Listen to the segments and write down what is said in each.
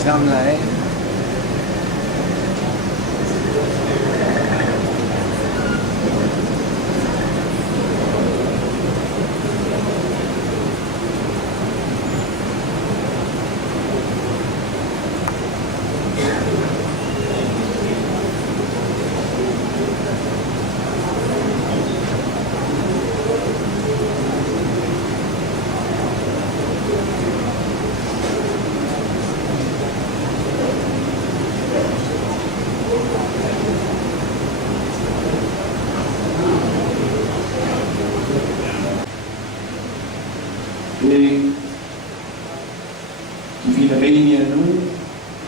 l'islam là est. Et qui vient réunir nous,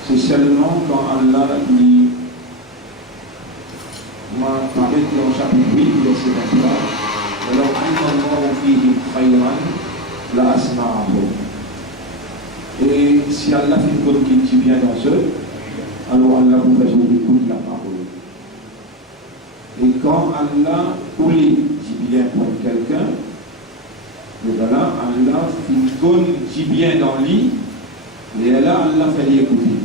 c'est seulement quand Allah lui m'a parlé dans le chapitre 8, verset 23, alors Allah fihi khayran la asma'ahu. Et si Allah fait une bonne qui vient dans eux, alors Allah vous fait écouter la parole. Et quand Allah voulait dit bien pour quelqu'un, et voilà, Allah fait bien dans lui, et là, Allah fait l'écouter.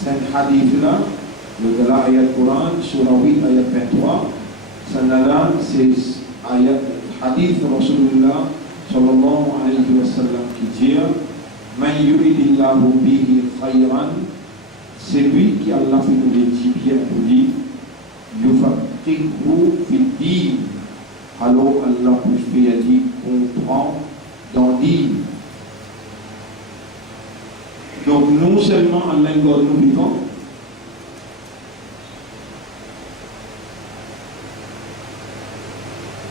C'est un hadith là, le de l'ayat Coran, surah 8, ayat 23, là, c'est ayat hadith Rasulullah sallallahu alayhi wa sallam qui dit Man yuridillahu bihi khayran, c'est lui qui Allah fait nous les bien pour lui, yufaqihu fi din. Alors Allah peut faire dire comprend dans l'île. Donc non seulement Allah garde nous vivants,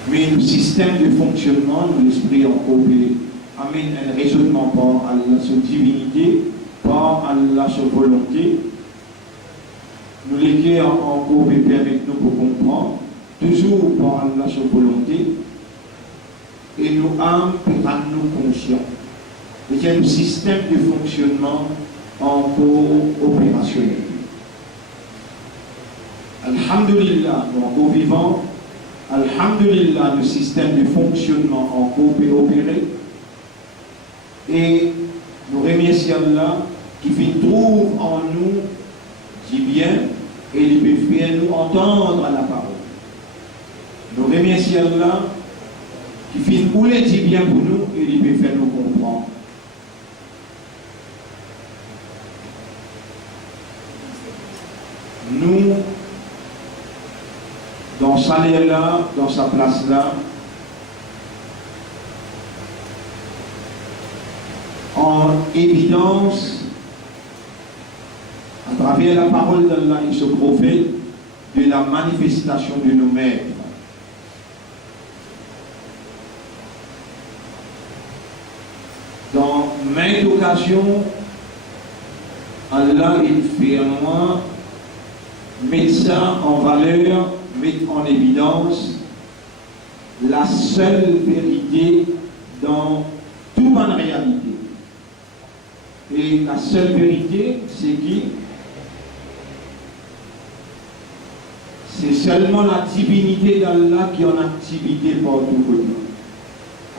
mais le système de fonctionnement de l'esprit en coopéré amène un raisonnement par Allah sa divinité, par Allah sa volonté. Nous les en coopéré avec nous pour comprendre. Toujours par Allah sa volonté, et nos âmes pour rendre nous conscients. Il y a un système de fonctionnement encore opérationnel. Alhamdulillah, nous encore vivants. Alhamdulillah, le système de fonctionnement encore opéré. Et nous remercions Allah qui trouve en nous du bien et il peut faire nous entendre la parole. Nous remercions Allah qui fait couler dit bien pour nous et il peut faire nous comprendre. Nous, dans sa là, dans sa place là, en évidence, à travers la parole d'Allah et ce prophète, de la manifestation de nos maîtres. Dans maintes occasions, Allah il fait en moi mettre ça en valeur, mettre en évidence la seule vérité dans toute bonne réalité. Et la seule vérité, c'est qui? C'est seulement la divinité d'Allah qui est en activité par tout côté.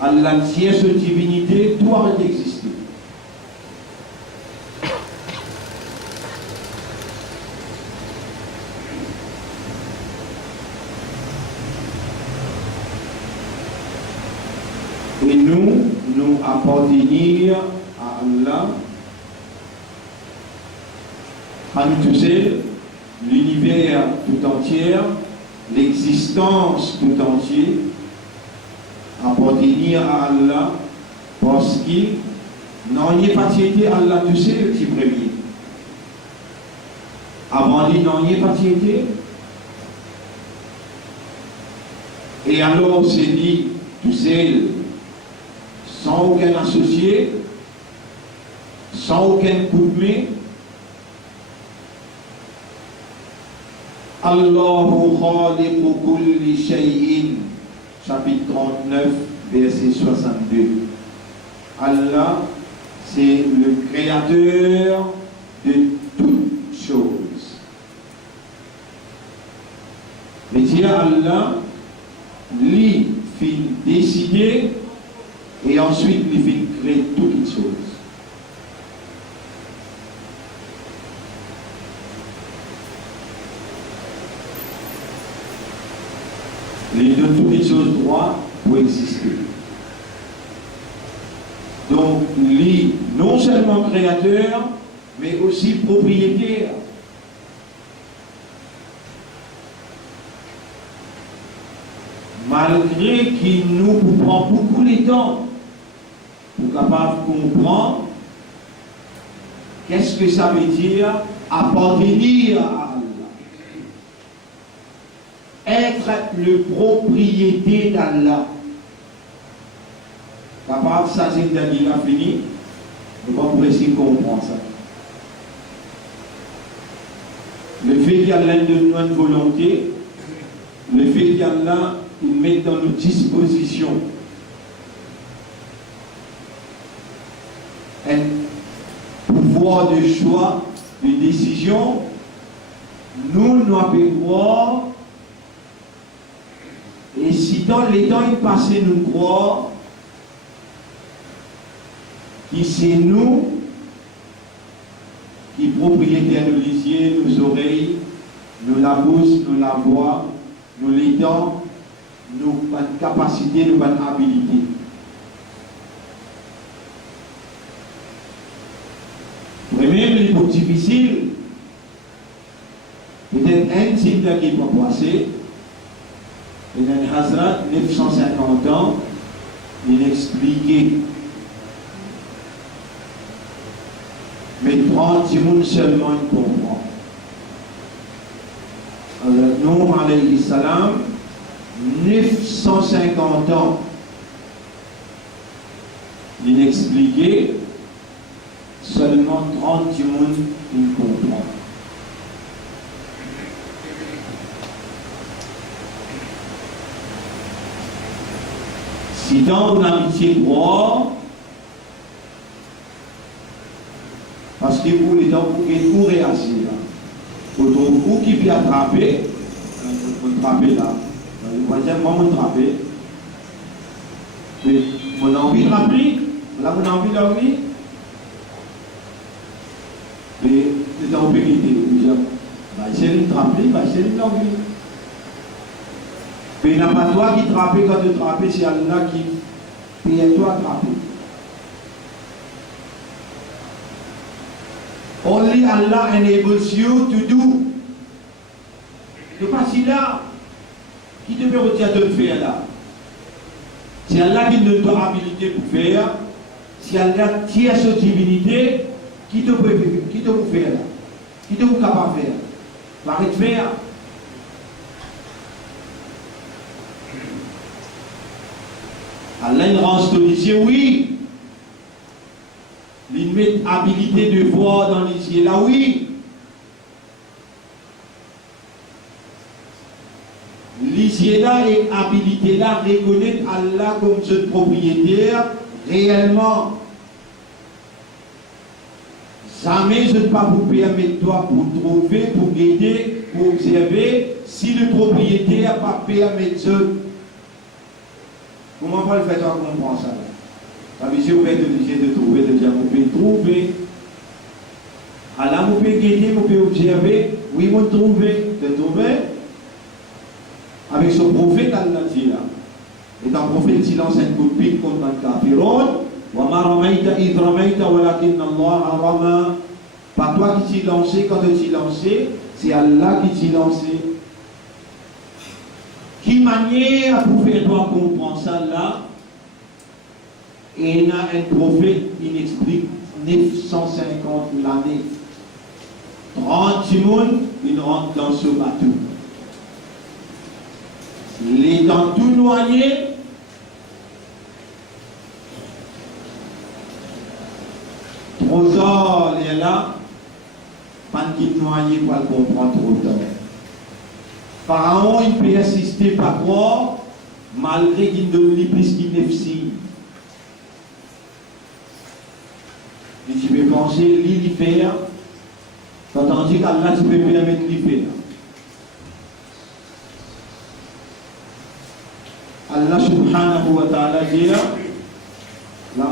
Allah tient cette divinité, tout arrête d'exister. Et nous appartenir à Allah, à nous tous, l'univers tout entier, l'existence tout entière, appartenir à Allah parce qu'il n'en est pas été Allah tout seul le petit premier. Avant lui n'en est pas été. Et alors c'est dit tout seul, sans aucun associé, sans aucun coup de main. Allahu khaliqu kulli shay'in, chapitre 39, verset 62. Allah, c'est le créateur de toutes choses. Mais dire Allah, lui, fait décider et ensuite lui fait créer toutes les choses. Il donne toutes les choses droit pour exister. Donc, lui, non seulement créateur, mais aussi propriétaire. Malgré qu'il nous prend beaucoup de temps pour capable de comprendre qu'est-ce que ça veut dire appartenir à Allah. Être le propriétaire d'Allah. Capable, ça c'est une a fini. Nous allons essayer de comprendre ça. Le fait qu'il y a de notre volonté, le fait qu'il y a là, il met dans nos dispositions un pouvoir de choix, de décision, nous avons voir, et si dans les temps il passé nous croire, qui c'est nous qui propriétaires de les yeux, nos oreilles, nous la bouche, nous la voix, nous les dents, nos capacités, nos habilités. Même les plus difficiles, peut-être un signe qui va passer, et dans le Hazrat, 950 ans, il expliquait. Mais 30 secondes seulement il comprend. Alors, nous, alayhi salam, 950 ans, il expliquait, seulement 30 secondes il comprend. Si dans une amitié droit, parce que pour les gens, pour qu'ils réagir, pour vous qui peut attraper, vous attraper là, vous voyez, moi, vous attraper. Mais mon envie de rappeler, là, mon envie de rappeler, mais les gens peuvent quitter, c'est une trapper, c'est une envie. Mais il n'y a pas toi qui trappe quand tu trappes, c'est Allah qui paye toi attraper. Only Allah enables you to do. C'est pas si là qui te permet de le faire là. C'est Allah qui te donne habilité pour faire. C'est Allah qui a cette divinité qui te peut faire là. Qui te peut capable de faire. Arrête de faire. Allah il rend solution, oui. Il met habilité de voir dans les yeux là, oui. Les yeux là et habilité là reconnaître Allah comme ce propriétaire réellement. Jamais je ne peux pas vous permettre toi pour trouver, pour guider, pour observer si le propriétaire n'a pas permettre ce. Comment on va le faire comprendre ça? La vision est de trouver, de dire, vous pouvez trouver. Alors, vous pouvez guetter, vous pouvez observer. Oui, vous trouvez, de trouver. Avec ce prophète, Allah dit là. Et dans le prophète, silence un coup de pique contre un kafiron. وَمَا رَمَيْتَ إِذْ رَمَيْتَ وَلَكِنَّ اللَّهَ رَمَى. Pas toi qui t'y lancé, quand tu t'y lancé, c'est Allah qui t'y lancé. Qui manière pour faire toi comprendre ça là? Et il y a un prophète qui explique 950 l'année. 30 secondes, il rentre dans ce bateau. Les dents tout noyées. Trop tard, il est là. Pas de noyé pour le comprendre trop tard. Pharaon, il peut assister par croire, malgré qu'il donne lui plus qu'il n'est signes. Et tu peux penser, l'y faire, quand on dit qu'Allah, tu peux permettre l'y faire. Allah subhanahu wa ta'ala dit, là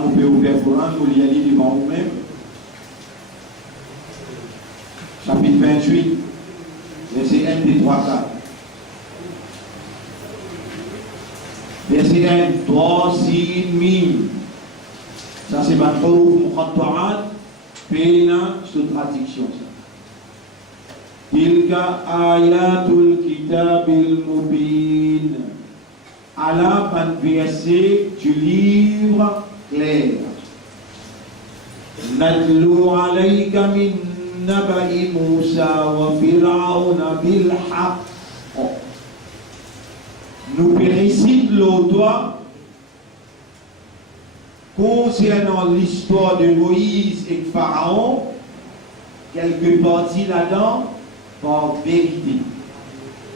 on peut ouvrir le Coran, vous y allez devant vous-même. Chapitre 28, verset 1, 2, 3, 4. SCN, 3, sin, mim. Ça, c'est ma huruf muqatta'at, pena sous traduction. Tilka ayatul kitabil mubin. Allah, un verset du livre clair. Nadlu alayka min naba'i Musa wa Fir'auna bil haqq. Nous récitons l'autoire concernant l'histoire de Moïse et de Pharaon, quelques parties là-dedans, par vérité.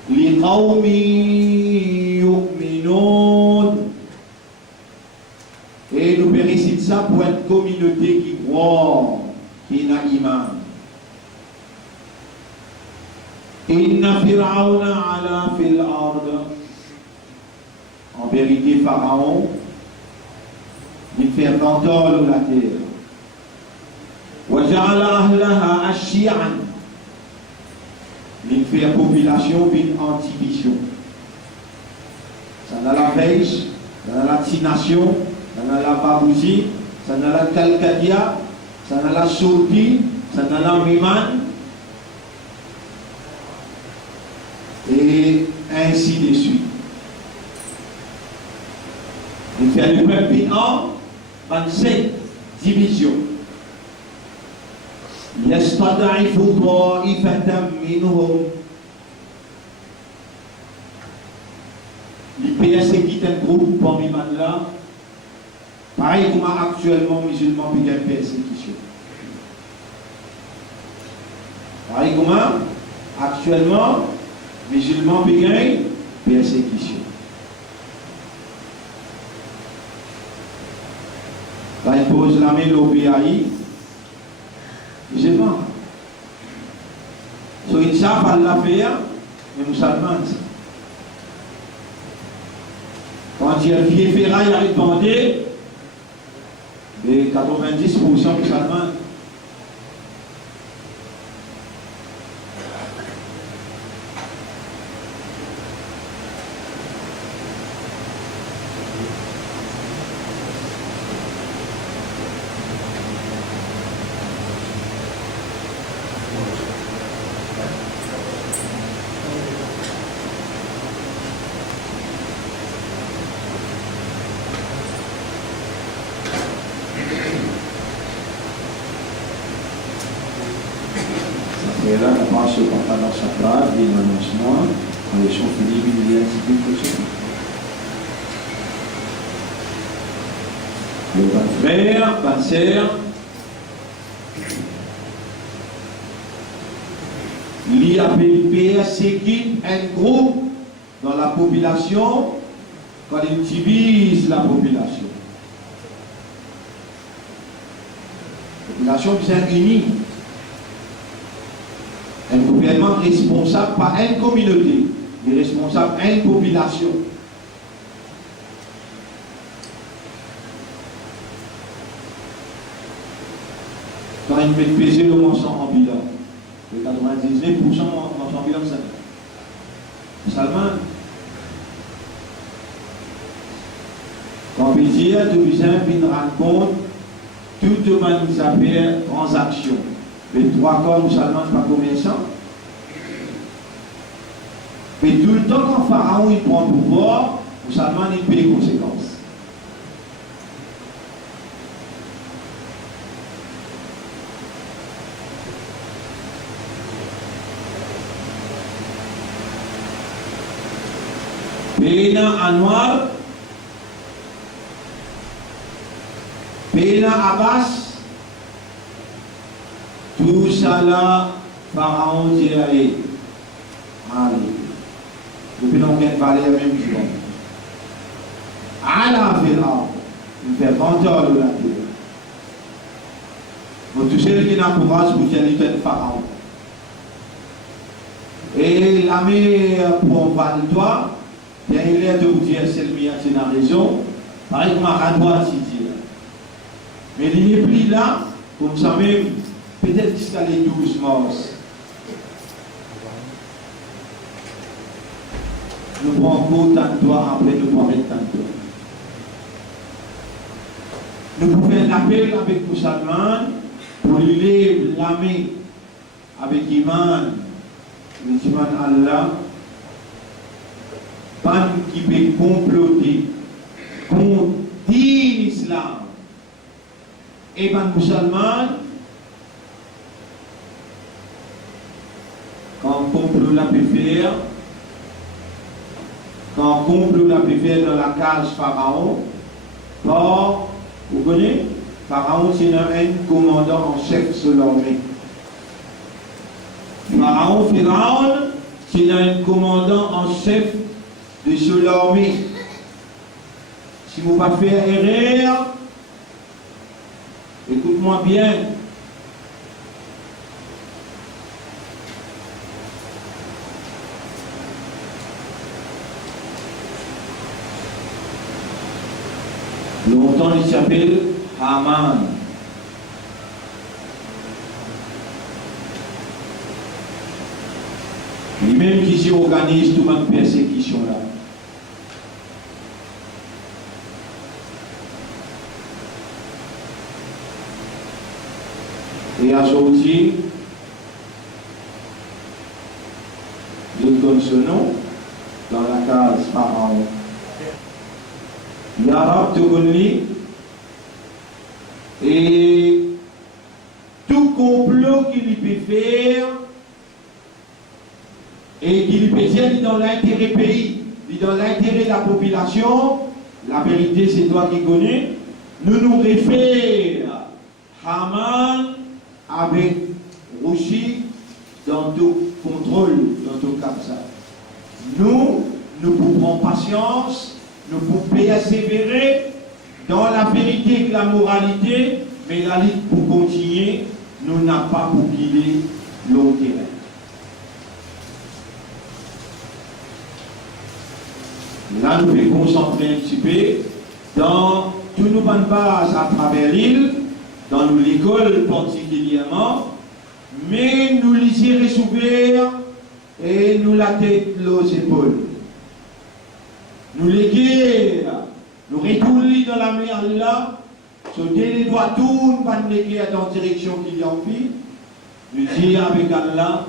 Les et nous récitons ça pour une communauté qui croit, qui n'a iman. Inna Fir'auna ala fil ard. En vérité, Pharaon, il fait ventole la terre. Waja'ala ahlaha ashi'an. Il fait population une antivision. Ça n'a la pêche, ça n'a la tination, ça n'a la babousie, ça n'a la calcadia, ça n'a la sourdi, ça n'a la miman. Et ainsi de suite. Il fait le peuple en 27 divisions. يستضعف طائفة منهم. L'IPS quitte un groupe parmi là. Pareil comme actuellement musulmans qui gagnent persécution. Pareil comme actuellement musulmans qui gagnent persécution. Là, il pose la main au pays. Je pense. So, ils savent à la faire, mais nous savons. Quand il y a un pied ferraille, il a répondu, mais 90% nous savons. Et là, on passe au pantalon sacral, des annoncements, en les champs finis, il y a ainsi de suite. Le frère, pas sœur, l'IAPP s'équipe un groupe dans la population quand il divise la population. La population bien unie. Un gouvernement responsable pas une communauté, il est responsable une population. Quand il met peser le mensonge en bilan, le 99% mensonge en bilan, c'est Salman. Quand il dit, tu viens rendre compte, toute manipulation, transaction. Les trois corps musulmans, c'est pas commerçant. Mais tout le temps, quand Pharaon il prend le pouvoir, musulmans il paye les conséquences. Pena Anwar, Pena Abbas, tout ça là, Pharaon dit allez, depuis longtemps qu'il parlait même jour. À la Pharaon, il fait ventole la terre. Vous touchez qui n'a courage pour qu'il y ait un Pharaon. Et l'armée pour le toit, bien il est de vous dire c'est le mien, c'est la raison. Pareil comme un radois, dit. Mais il n'est plus là, comme ça même. Peut-être qu'il y a les 12 morts. Nous prenons tant de toi, après nous prenons tant de toi. nous pouvons faire l'appel avec Moussalman pour lui lever la main avec Iman, Allah, pas qui peut comploter contre l'islam et ben Moussalman, quand complot la peut faire, quand complot la peut faire dans la case Pharaon, or, vous connaissez, Pharaon c'est un commandant en chef sur l'armée. Pharaon, c'est un commandant en chef de sur l'armée. Si vous ne pas faire erreur, écoute-moi bien. Longtemps il s'appelle Haman. Lui-même qui organise toute cette persécution-là. Et à sortir, je donne ce nom dans la case Pharaon. L'arabe te connaît et tout complot qu'il peut faire et qu'il peut dire dans l'intérêt pays, dans l'intérêt de la population, la vérité c'est toi qui connais, nous référons Haman avec Rouchi dans tout contrôle, dans tout comme ça. Nous pouvons patience, nous pouvons persévérer dans la vérité et la moralité, mais la lutte pour continuer, nous n'avons pas pour guider l'autre terrain. Là, nous devons concentrer un petit peu dans tous nos bonnes bases à travers l'île, dans l'école particulièrement, mais nous les yeux ouverts et nous la tête aux épaules. Nous les guerres, nous retournons dans la mer Allah, sauter les doigts tout, pas de guerre dans la direction qu'il y a envie, nous dire avec Allah,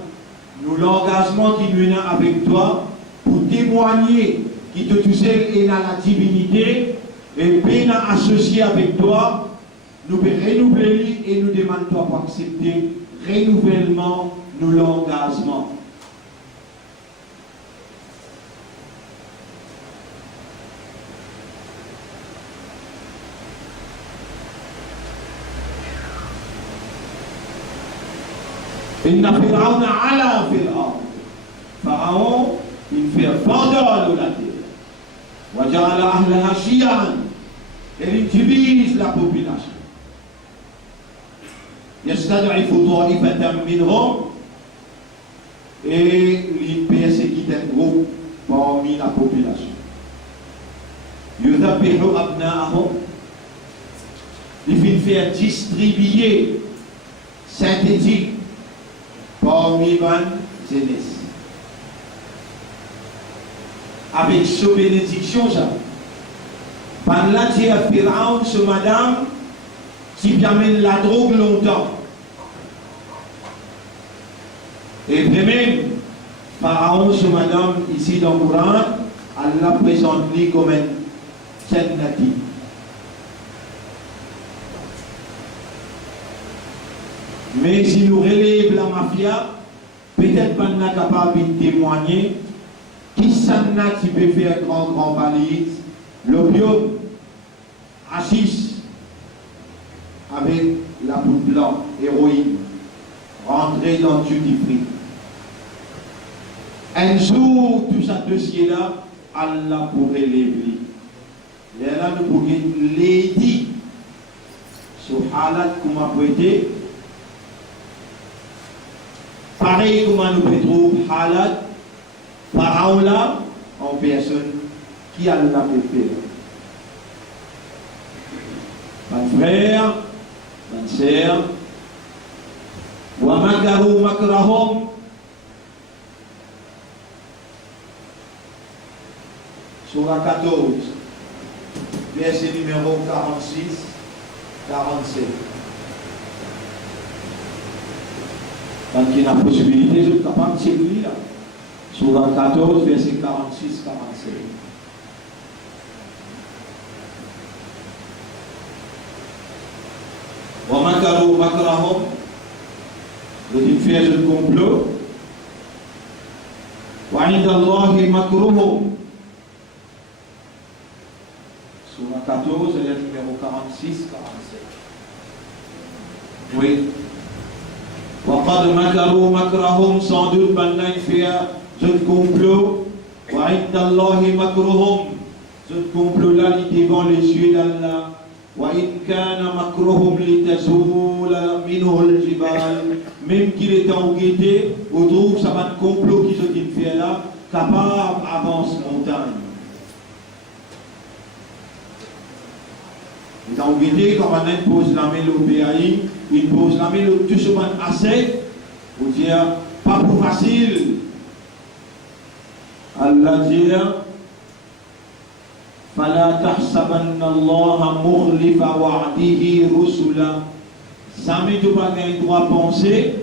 nous l'engagement qui nous est avec toi pour témoigner qui te tout seul est dans la divinité et bien associé avec toi, nous pouvons renouveler et nous demandons toi pour accepter renouvellement nous l'engagement. Inna Pharaon ala fil ard. Pharaon, il fait fondre de la terre. Waja'ala ahlaha shi'an. Et il divise la population. Yastad'ifu ta'ifatan minhum. Et il persécute un groupe parmi la population. Yudhabihu abna'ahum. Il fait faire distribuer synthétique parmi les jeunesse. Avec ce bénédiction, ça. Par là, tu as Pharaon, ce madame, qui amène la drogue longtemps. Et même, Pharaon, ce madame, ici dans le Coran, Allah présente lui comme un jannati. Mais si nous relèvons la mafia, peut-être qu'on n'est pas capable de témoigner qui s'en a qui peut faire grand valise, l'opium, assis avec la poudre blanche, héroïne, rentrer dans le duty free. Un jour, tout ce dossier-là, Allah pourrait l'élever. Et là, nous pouvons l'aider sur Halat qu'on m'a prêté. Pareil comme nous pouvons trouver Halat, Pharaon là, en personne qui a la faire. Mon frère, ma sœur, wa makaru makrahum, Surah 14, verset numéro 46, 47. Quand il y a la possibilité, je suis capable de s'écrire là. Sourate 14, verset 46-47. وَمَكَرُوا مَكْرَهُمْ. Le fait de complot. وَعِنْدَ اللَّهِ مَكْرُهُمْ. Sourate 14, le numéro 46-47. Oui. وَقَدْ مَكَرُوا مَكْرَهُمْ. Sans doute, maintenant, il fait un complot. وَعِنْدَ اللَّهِ مَكْرُهُمْ. Ce complot-là, il devant les yeux d'Allah. وَإِنْ كَانَ مَكْرُهُمْ لِتَزُولَ مِنْهُ الْجِبَالِ. Même qu'il est en guetté, on trouve ça va de complot qui se dit fait là, capable d'avance montagne. Il est en guetté, quand on pose la main au BAI, il pose la main tout ce monde assez, pour dire, pas pour facile. Allah dit, فَلَا تَحْسَبَنَّ اللَّهَ مُخْلِفَ وَعْدِهِ رُسُلًا. Jamais tu vas gagner droit penser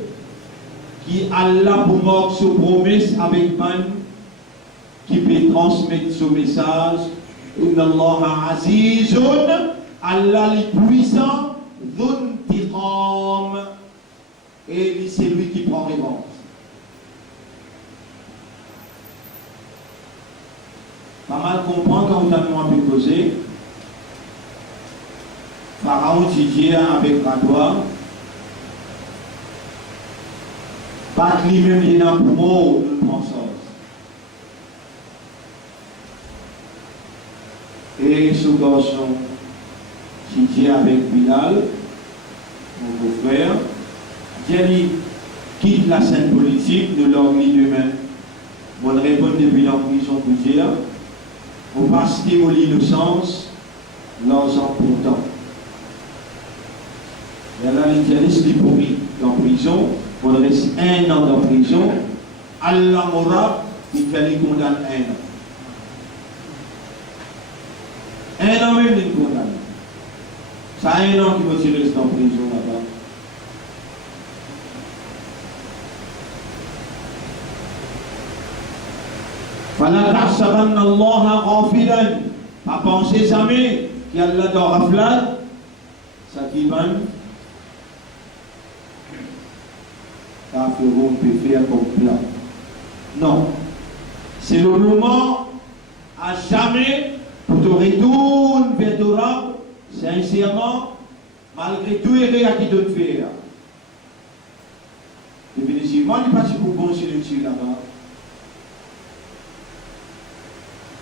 qui Allah pour mort se promesse avec man qui peut transmettre ce message. Inna Allah azizun, Allah est puissant, dhun tiqam, et c'est lui qui prend revanche. Pas mal comprendre quand on a pu causer. Pharaon dit avec la gloire, pas lui-même il a pour mot de pensance. Et ce garçon qui dit avec Bilal, mon beau-frère, dit quitte la scène politique, nous leur mis demain. On répond depuis la prison pour dire, on va stimuler l'innocence, l'argent pourtant. Il y a là l'intérêt qui pourrit en prison, on reste 1 an en prison, Allah Moura, il fallait condamner 1 an. 1 an même il condamne. Ça a 1 an qu'il va tirer en prison là-bas. فَلَا تَحْسَبَنَّ اللَّهَ غَافِلًا. Pas penser jamais qu'il y a là dans Raflade, ça qui va. On peut faire comme plat. Non. C'est le moment à jamais pour te retourner vers Torah, sincèrement, malgré tout les à qui te faire. Définitivement, il n'est pas si pour bon silencieux là-bas.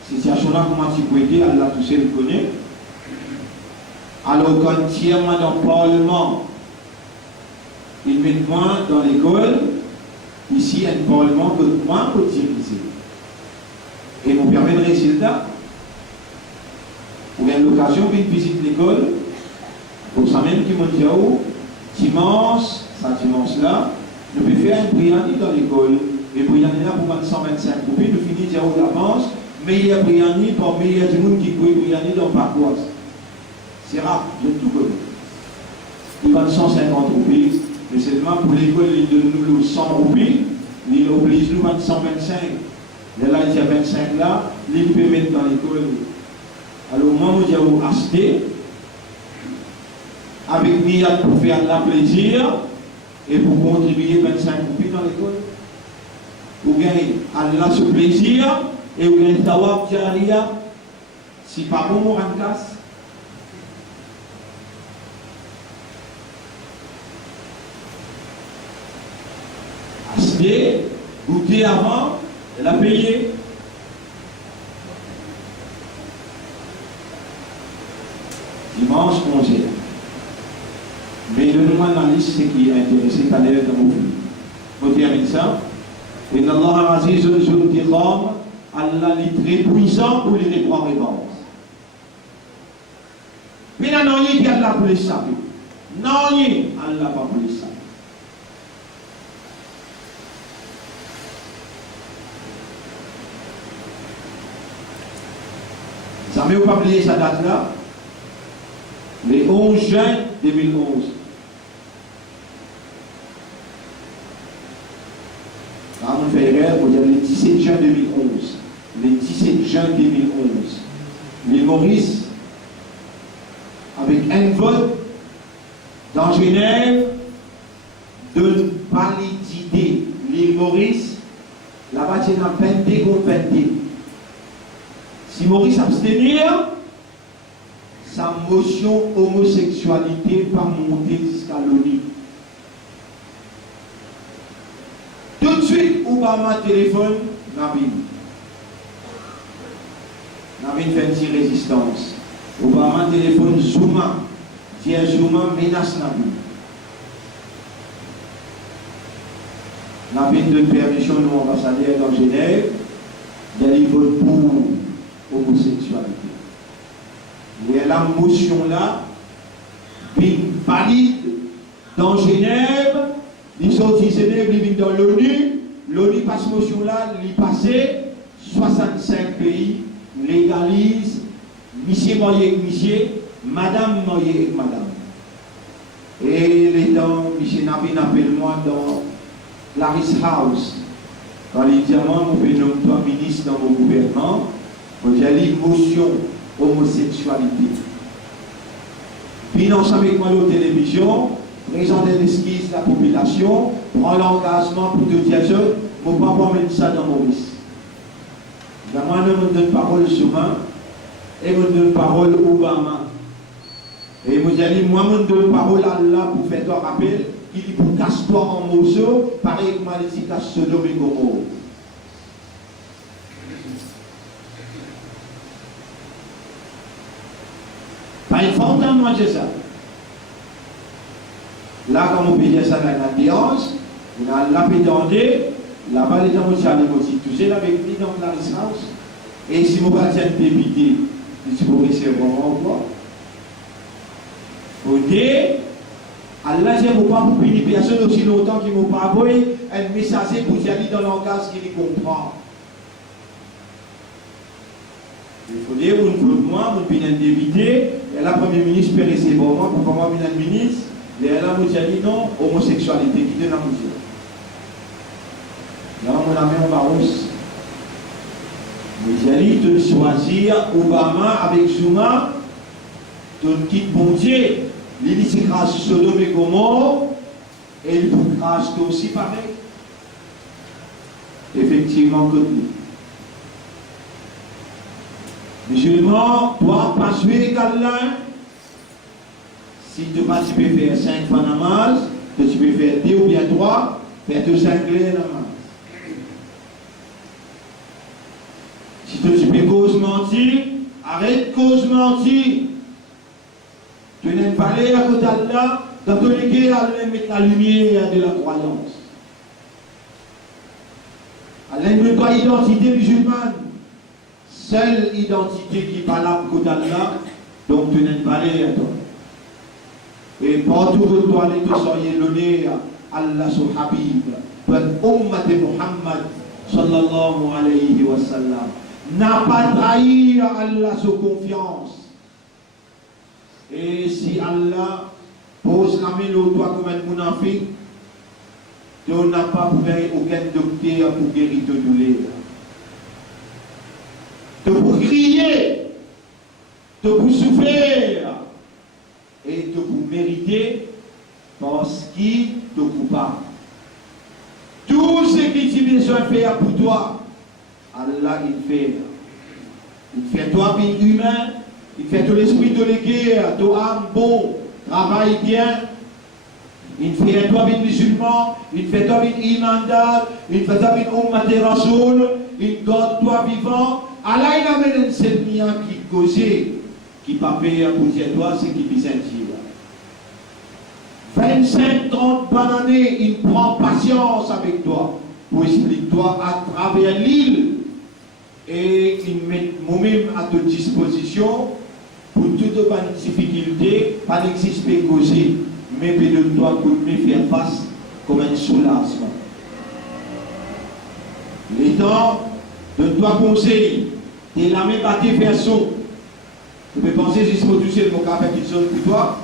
Situation-là, comment tu peux aider, Allah tout seul le connaît. Alors, quand tu es dans le Parlement, il met moi dans l'école, ici, il y a un Parlement que moi, je peux diriger. Et vous permet le résultat. Vous avez l'occasion de visiter l'école, pour ça même qui m'a dit, oh, dimanche, ça dimanche-là, je peux faire un briani dans l'école. Et briani là, pour 125 copies, nous finissons dire d'avance. Meilleur briani pour meilleur du monde qui peut briani dans paroisse. C'est rare, je tout connais. Il va 150 roupies, mais seulement pour l'école, il donne nous 100 roupies, il oblige nous à 125. Et là, il y a 25 là, il peut mettre dans l'école. Alors, moi, je vais acheter avec Mia pour faire la plaisir et pour contribuer 25 roupies dans l'école. Vous gagnez Allah ce plaisir. Et vous avez tawab jaria, si pas bon, on casse. Acheter, goûter avant, et la payer. Dimanche, congé. Mais donnez-moi la liste ce qui est intéressé par l'air dans mon film. Vous terminez ça. Inna Allah azizun zul intiqam. Allah est très puissant pour les prendre revanche. Mais non, il y a Allah pour les saper. Non, Allah pas pour les saper. Vous n'avez pas oublié cette date-là? Les 11 juin 2011. On fait erreur, on dit le 17 juin 2011. Le 17 juin 2011. L'île Maurice, avec un vote dans Genève, de valider l'île Maurice, là-bas, il y a peine contre peine. Si Maurice abstenir, sa motion homosexualité va monter jusqu'à l'ONU. Tout de suite, Obama téléphone, Nabin. Nabin fait une petite résistance. Obama téléphone Zuma. Dit Zuma menace Nabin. Nabin donne permission aux ambassadeurs dans Genève d'aller voter pour l'homosexualité. Et la motion là, valide dans Genève. Ils sont ici, ils vivent dans l'ONU. L'ONU passe motion là, il passé 65 pays légalise, monsieur marié avec monsieur, madame mariée avec madame. Et les temps, monsieur Nabin appelle moi dans Larry's House. Quand il dit à moi, mon prénom, toi ministre dans mon gouvernement, j'ai dit motion homosexualité. Puis ensemble avec moi la télévision, présenter l'esquisse de la population, prend l'engagement pour te dire ça, je ne peux pas mettre ça dans Maurice. Moi, je me donne parole Zuma et je me donne parole Obama. Et je dis, moi, je me donne parole à Allah pour faire toi rappel, il dit pour casse-toi en morceaux, pareil que moi, je dis casse Sodome et Gomorrhe. Pas une fois, on a mangé ça. Là, quand on peut dire ça dans la déance, on a la pédandée, là-bas, les gens vont aller aussi. Tout ça, avec lui dans la licence. Et si vous pas être député, si vous restez vraiment quoi, vous dites, Allah, je ne veux pas pour punir personne aussi longtemps qu'il ne m'a pas envoyé un message pour y aller dans le langage qu'il comprend. Il faut dire, vous ne voulez moi, vous ne pouvez pas député, et la première ministre peut rester bon, moi, pour moi, vous êtes ministre. Et là, vous dit non, homosexualité, qui donne la mesure. Là, mon ami, on va rousse. Vous allez te choisir Obama avec Zuma, tu quittes bon Dieu, il se crache Sodome et Gomorrhe, et il vous crache aussi pareil. Effectivement, que lui. Musulman, toi, pas jouer qu'Allah. Si tu peux faire 5 fois namaz, tu peux faire 2 ou bien 3, faire 2 5 namaz. Si tu peux cause mentir, arrête cause mentir. Tu n'es pas allé à côté d'Allah, dans tous les cas, Allah met la lumière de la croyance. Allah ne veut pas identité musulmane. Seule identité qui est valable côté d'Allah, donc tu n'es pas allé à toi. Et partout où tu dois aller, tu soyez l'honneur à Allah son Habib, pour l'ummat de Muhammad, sallallahu alayhi wa sallam. N'a pas trahi à Allah son confiance. Et si Allah pose la main au doigt comme un mounafik, tu n'as pas aucun docteur pour guérir de douleur. Tu pour crier, tu pour souffrir. Et te vous méritez parce qu'il te coupable. Tout ce que tu as besoin de faire pour toi, Allah il fait. Il fait toi vie humain, il fait tout l'esprit de l'égard, ton âme bon, travaille bien. Il fait toi vie musulman, il fait toi vie imandal, il fait toi vie ummat rasoul, il garde toi vivant. Allah il amène un Seigneur qui causait. Qui ne pas payer pour dire toi, c'est qui vit sentir. 25-30 bonnes années, il prend patience avec toi pour expliquer toi à travers l'île et il met moi-même à ta disposition pour toute bonne difficulté, pas d'exister causer, mais de toi pour me faire face comme un soulagement. Les temps de toi conseil, de la même bâtie personne. Tu peux penser jusqu'au toucher le mot café qui sonne pour toi.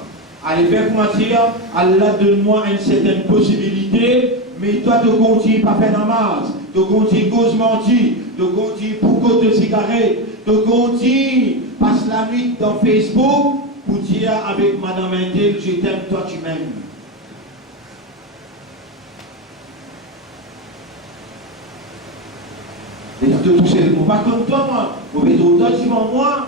Allez, faire mentir, Allah donne-moi une certaine possibilité, mais toi, tu continues pas faire namaz, tu continues cause mentir, tu continues pour cause de cigarette, tu continues passe la nuit dans Facebook pour dire avec Madame Intel, je t'aime, toi tu m'aimes. Et tu te touches, pas comme toi, moi, vous faites autant devant moi.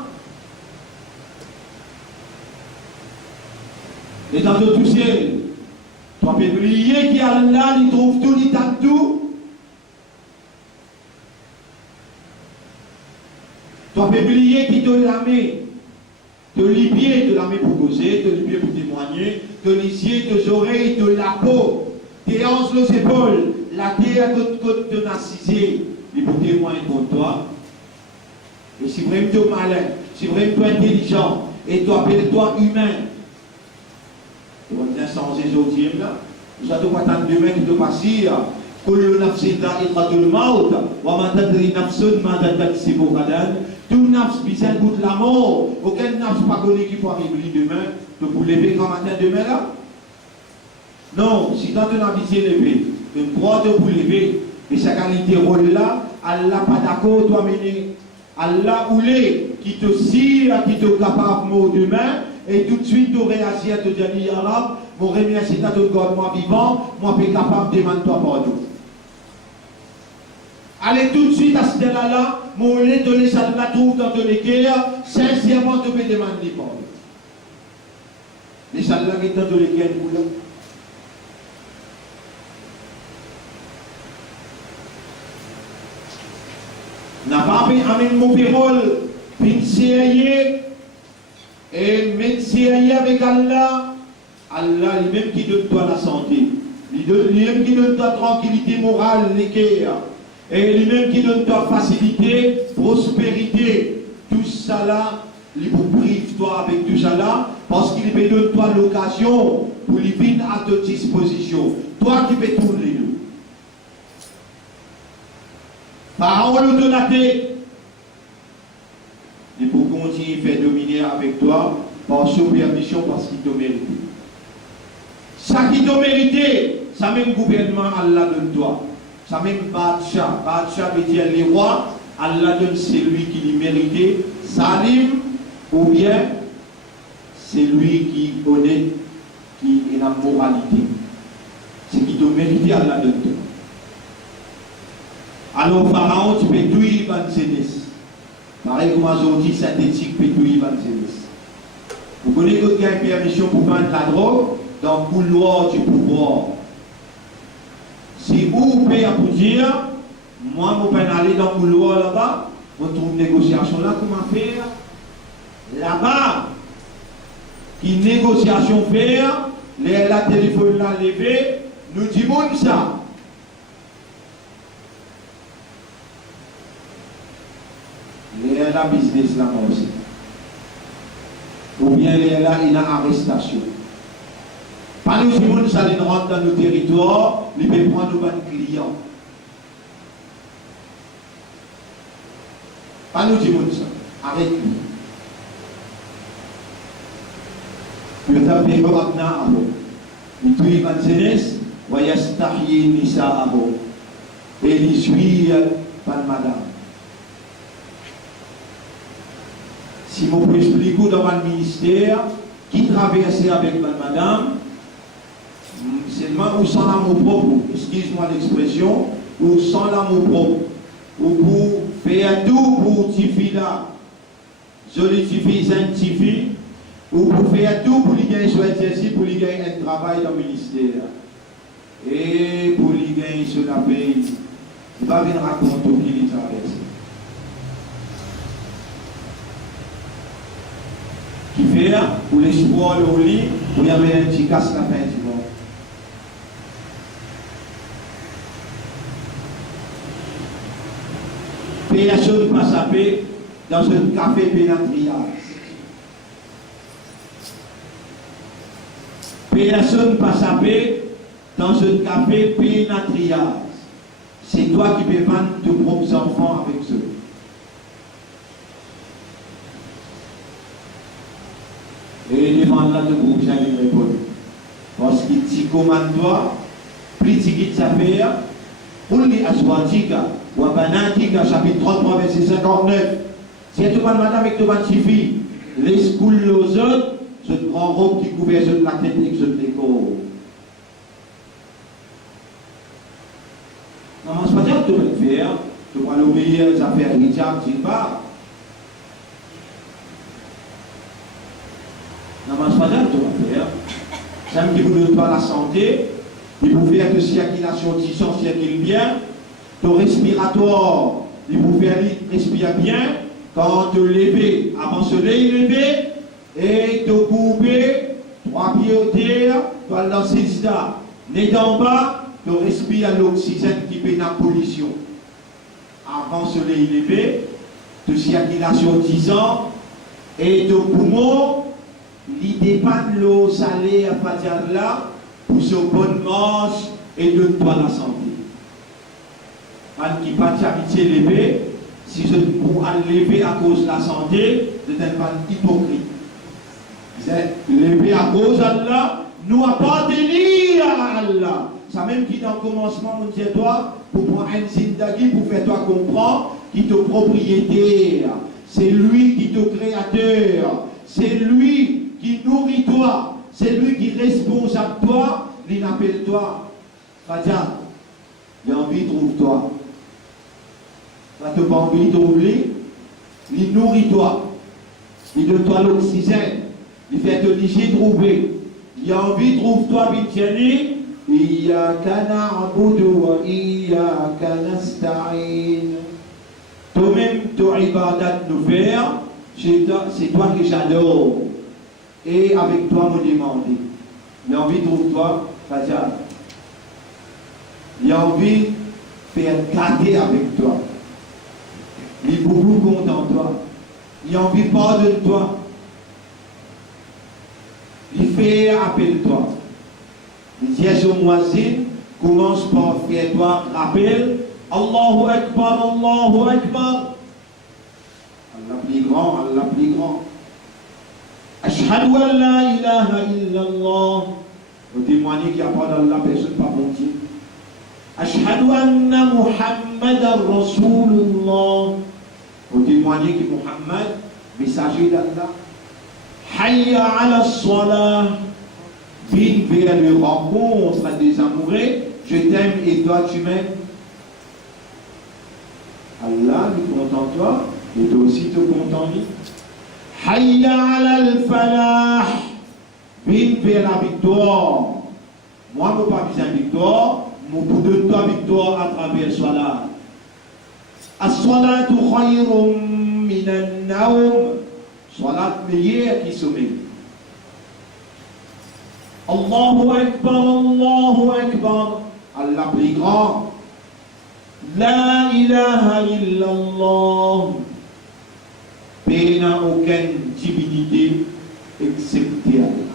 Et dans le tout ciel, tu peux oublier qu'il y a là, il trouve tout, il tape tout. Tu peux oublier qu'il te l'amène, te les pieds, te l'amène pour causer, te les pieds pour témoigner, te les yeux, tes oreilles, te la peau, tes hanches, les épaules, la terre, côte te narciser, et pour témoigner pour toi. Et si vraiment tu es malin, si vraiment tu es intelligent, et tu appelles-toi humain, tu vas bien changer aujourd'hui là. Vous avez pas tant de demain qui te passe. كل نفس ذائقة الموت وما تدري نفس ماذا تكسب غدا. Toute nafs besoin de la mort. Aucune nafs pas connue qui peut arriver demain. Tu peux lever quand matin demain là? Non, si dans ton avis levé, tu crois de vous lever. Et sa qualité rôle là, Allah pas d'accord, toi mener. Allah voulait qui te sire, qui te capable mort demain. Et tout de suite, tu réagis à te dire, Ya Rab, mon remercie à ton God, moi vivant, moi suis capable de demander toi pardon. Allez tout de suite à ce là, mon lait de l'échelle la trouve dans ton équerre, sincèrement, tu peux demander pardon. L'échelle là qui est dans ton équerre, vous là. N'a pas amené mon pérole, pincer. Et même si il y a avec Allah, Allah lui-même qui donne toi la santé, lui-même qui donne toi tranquillité morale, l'équerre, et lui-même qui donne toi facilité, prospérité, tout ça là, il vous prive toi avec tout ça là, parce qu'il peut donner toi l'occasion pour lui venir à ta disposition. Toi qui peux tourner les deux. Parole de la tête. Et pour continuer à faire dominer avec toi, par sous permission, parce qu'il t'a mérité. Ça qui t'a mérité, ça même gouvernement, Allah donne toi. Ça même Badsha. Badsha veut dire les rois, Allah donne celui qui lui méritait, Salim, ou bien celui qui est honnête, qui est la moralité. Ce qui t'a mérité, Allah donne toi. Alors, Pharaon, tu peux tout y banser. Pareil comme aujourd'hui, synthétique, pétouille, vous connaissez que y a une permission pour vendre la drogue dans le couloir du pouvoir. Si vous payez pour dire, moi, je peux aller dans le couloir là-bas, on trouve une négociation là, comment faire? Là-bas, qui négociation faire, la téléphone là levé, nous disons ça. Il y a la business là aussi. Ou bien il y a là une arrestation. Pas nous disons ça les rentre dans nos territoires, ils peuvent prendre nos clients. Pas nous disons ça. Arrête-nous. Le tapis maintenant à vous. Il tue Vanzenes, voyastahier Nissa à vous. Et il suit pas de madame. Si vous pouvez expliquer dans le ministère, qui traversait avec madame, seulement ou sans l'amour propre, excuse-moi l'expression, ou sans l'amour propre, ou pour faire tout pour Tifi là, jolie Tifi, sainte Tifi, ou pour faire tout pour lui gagner sur exercice, pour lui gagner un travail dans le ministère. Et pour lui gagner sur la paix, il va venir raconter qui lui traverse. Qui fait pour l'espoir de lit, pour y avoir un petit casse la fin du monde. Personne ne passe à paix dans un café pénatriage. Personne ne passe à paix dans un café pénatriage. C'est toi qui peux vendre tes propres enfants avec eux. Et devant là, de groupe, j'ai une réponse. Parce qu'il dit commande toi, plus tu sa père, pour les Aswatika, ou Abanatika, chapitre 33, verset 59. Si tu vas madame avec toi, fille, les schools aux autres, ce grand robe qui couvert sur la tête et sur le décor. Non, c'est pas dire que tu vas le faire, tu vas l'obéir aux affaires Richard, tu vas. Non, c'est pas dire que tu vas faire. Ça me dit que vous pas la santé, il vous faire de circulation de sang, circule bien, ton respiratoire, il vous faire respirer bien, quand te lever, avant se lever, et te couper, 3 pieds au terre, tu vas lancer ça. Né d'en bas, tu respires l'oxygène qui fait la pollution. Avant se lever, de circulation de sang, et de poumon, il dépanne l'eau salée à partir de là pour ce bonne manche et de toi la santé. Man qui pas charité levé, si je pour lever à cause de la santé, je n'êtes pas hypocrite. C'est lever à cause d'Allah, nous appartenir à Allah. Ça même qui dans le commencement, on dit toi, pour prendre un zindagi, pour faire toi comprendre qui te propriétaire. C'est lui qui te créateur. C'est lui qui nourrit toi, c'est lui qui est responsable de toi, il appelle toi. Fadia, il a envie de trouver toi. Tu n'as pas envie de trouver, il nourrit toi. Il donne toi l'oxygène, il fait te léger trouver. Il a envie de trouver toi, Bintiani. Iyaka na'budu wa iyaka nasta'in. Toi-même, ton ibadat nous faire, c'est toi que j'adore. Et avec toi, me demander. Il a envie de trouver toi, Fajal. Il a envie de faire gâter avec toi. Il est beaucoup content de toi. Il a envie de pardonner de toi. Il fait appel de toi. Il dit à son voisin, commence par faire toi rappel. Allahu Akbar, Allahu Akbar. Allah plus grand, Allah plus grand. Ashhadu an la ilaha illallah. Vous témoignez qu'il n'y a pas d'Allah, personne pas bon Dieu. Ashhadu anna Muhammadan Rasulullah. Vous témoignez que Muhammad, messager d'Allah. Hayya ala salah. Viens vers le rencontre des amoureux. Je t'aime et toi tu m'aimes. Allah est content de toi et toi aussi tu es content de lui. Hayya ala al-falah. Viens vers la victoire. Moi, je n'ai pas besoin de victoire. Je vous donne ta victoire à travers Salat. As-salatu khayrun minan nawm. Salat meilleure qui sommeille. Allahu Akbar, Allahu Akbar. Allah plus grand. La ilaha illallah. Il n'a aucune divinité excepté Allah.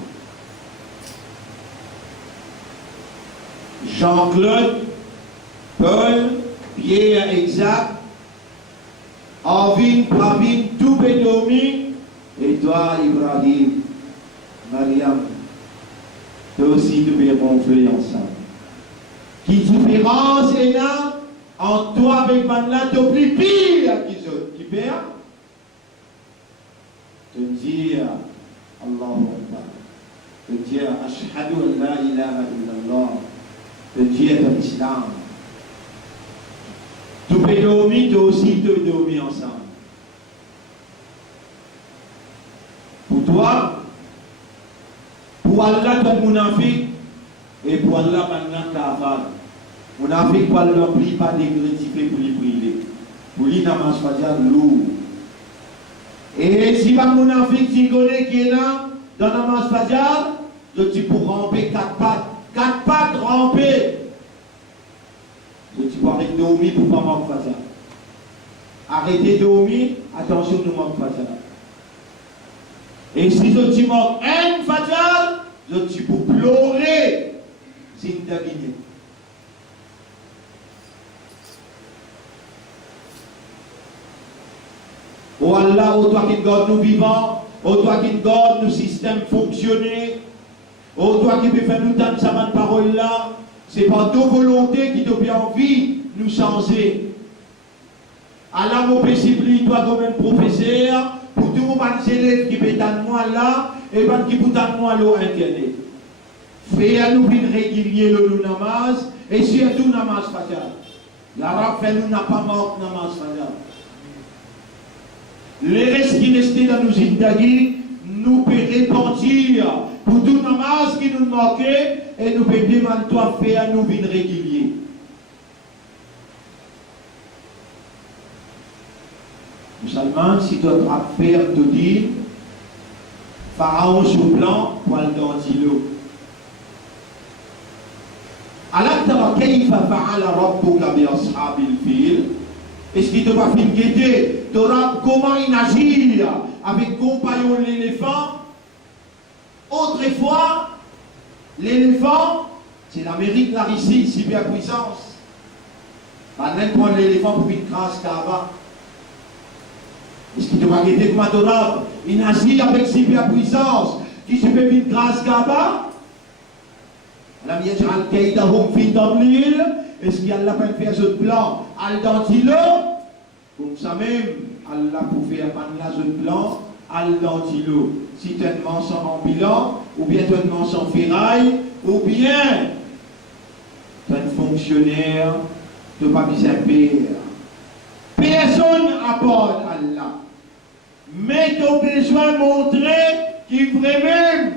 Jean-Claude, Paul, Pierre exact, Arvin, Pravin, tout Bédomi, et toi, Ibrahim, Mariam, toi aussi, tu peux gonfler ensemble. Qui différence est là entre toi avec Manla, tu plus pire qui perd? Te dire Allahu Akbar, te dire Ashhadu an la ilaha illallah, te dire de l'islam. Tu peux dormir, toi aussi, tu peux dormir ensemble. Pour toi, pour Allah, tu es mounafik, et pour Allah, maintenant, kafar. Mounafik, pour Allah, ne prie pas dégratifié pour lui prier. Pour lui, namaz fajr lourd. Et si pas mon enfant qui connaît qui est là, dans la manche fajr, je dis pour ramper 4 pattes. 4 pattes ramper. Je dis pour arrêter de dormir pour ne pas manquer fajr. Arrêtez de dormir, attention, nous manquons fajr. Et si je dis manque un fajr, je dis pour pleurer, c'est terminé. Oh Allah, oh toi qui gardes nous vivants, ô toi qui garde nos systèmes fonctionner, ô toi qui peux faire nous donner sa parole là, c'est par ta volonté qui te fait envie de nous changer. Alors, mon possible, toi comme un professeur, pour tous les élèves qui peuvent moi là, et qui peuvent moi là internet. Fais à nous régulier le namaz, et surtout namaz fajar. L'arabe fait nous n'a pas mort namaz fajar. Les restes qui restent dans nos indagis, nous pouvons répandir pour tout namaz qui nous manquait, et nous pouvons demander toi faire à nous régulier. Musulman, si tu as faire te dire, Pharaon sur plan, poil d'antilo. Alors, كيف فعل ربك بأصحاب الفيل? Est-ce qu'il te va faire guetter? Tu auras comment il agit avec compagnon l'éléphant? Autrefois, l'éléphant, c'est l'Amérique là ici, superpuissance. Maintenant, prendre l'éléphant pour une crasse cava. Est-ce qu'il te va guetter comme adorable? Il agit avec superpuissance. Qui se fait une crasse cava? Est-ce qu'il y a la peine de faire ce plan? Al-Dantilo, comme ça même, Allah pour faire ce plan, Al-Dantilo. Si tu as un mensonge en bilan, ou bien tu as un mensonge en ferraille, ou bien tu as un fonctionnaire, tu n'as pas mis un père. Personne apporte Allah. Mais tu as besoin de montrer qu'il ferait même.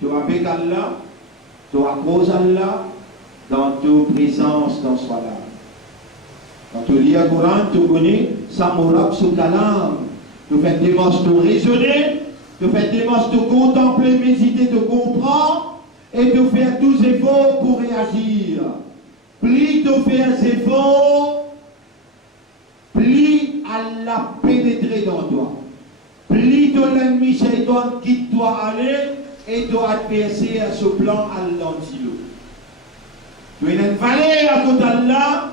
Tu as avec Allah. Tu as cause Allah dans ta présence dans ce là. Quand tu lis le Coran, tu connais Samurab Soukalam. Tu fais des démarches de raisonner, tu fais des démarches de contempler, méditer, de comprendre, et de faire tous les efforts pour réagir. Plus tu fais des efforts, plus Allah pénétrer dans toi. Plus ton ennemi Shaitan quitte toi aller, et doit adverser à ce plan à l'antilo. Tu es une vallée à côté d'Allah,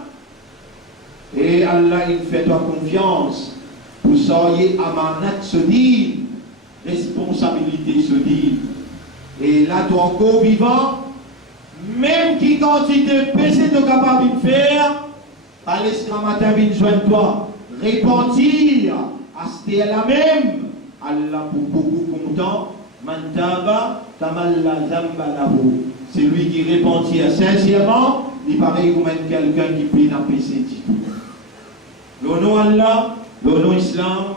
et Allah il fait toi confiance pour soyez amanat se dire, responsabilité se dire. Et là, tu es encore vivant, même qui quantité de péché tu es capable de faire, à l'escamatin vient joindre toi, repentir, à ce là même, Allah pour beaucoup content. Mantaba tamalla zamba lahu. C'est lui qui répondit sincèrement, il paraît comme quelqu'un qui prie dans le péché. Le nom Allah, le nom Islam,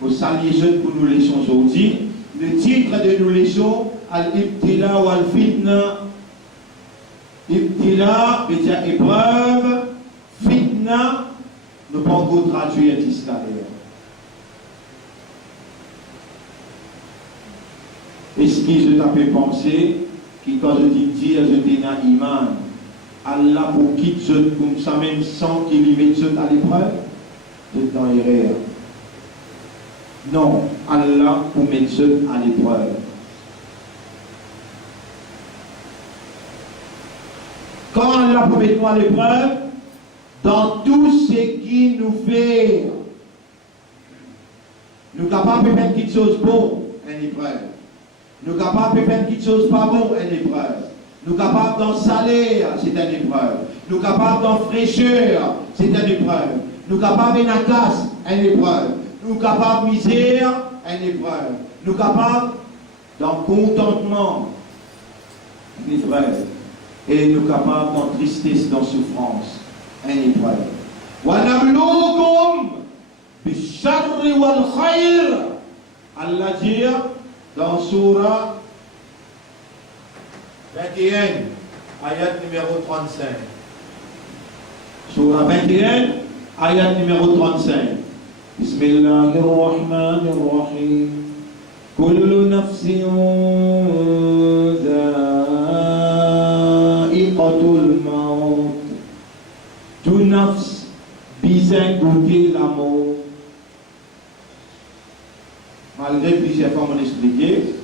vous saluez jeunes pour nous leçons aujourd'hui. Le titre de nos leçons, Al-Ibtila ou Al-Fitna. Ibtila veut dire épreuve, Fitna, nous pouvons encore traduire jusqu'à l'air. Est-ce que je t'ai fait penser que quand je dis dire, je dis dans l'iman, Allah pour quitter je comme ça même sans qu'il lui mette je à l'épreuve, je suis dans l'erreur. Non, Allah pour mettre je à l'épreuve. Quand Allah pour mettre nous à l'épreuve, dans tout ce qui nous fait, nous sommes capables de faire quelque chose de bon, une épreuve. Nous sommes capables de faire quelque chose de pas bon, une épreuve. Nous sommes capables d'en saler, c'est une épreuve. Nous sommes capables d'en fraîcheur, c'est une épreuve. Nous sommes capables de classe, une épreuve. Nous sommes capables de misère, une épreuve. Nous sommes capables d'en contentement, une épreuve. Et nous sommes capables d'en tristesse, d'en souffrance, une épreuve. وَنَبْلُوكُمْ بِالشَّرِّ وَالْخَيْرِ. Allah dit dans Surah 21, ayat numéro 35. Surah 21, ayat numéro 35. Bismillahirrahmanirrahim. Kullu nafsin dha'iqatul maut. Tout nafs bizarre goûter la mort. Malgré plusieurs fois m'ont expliqué,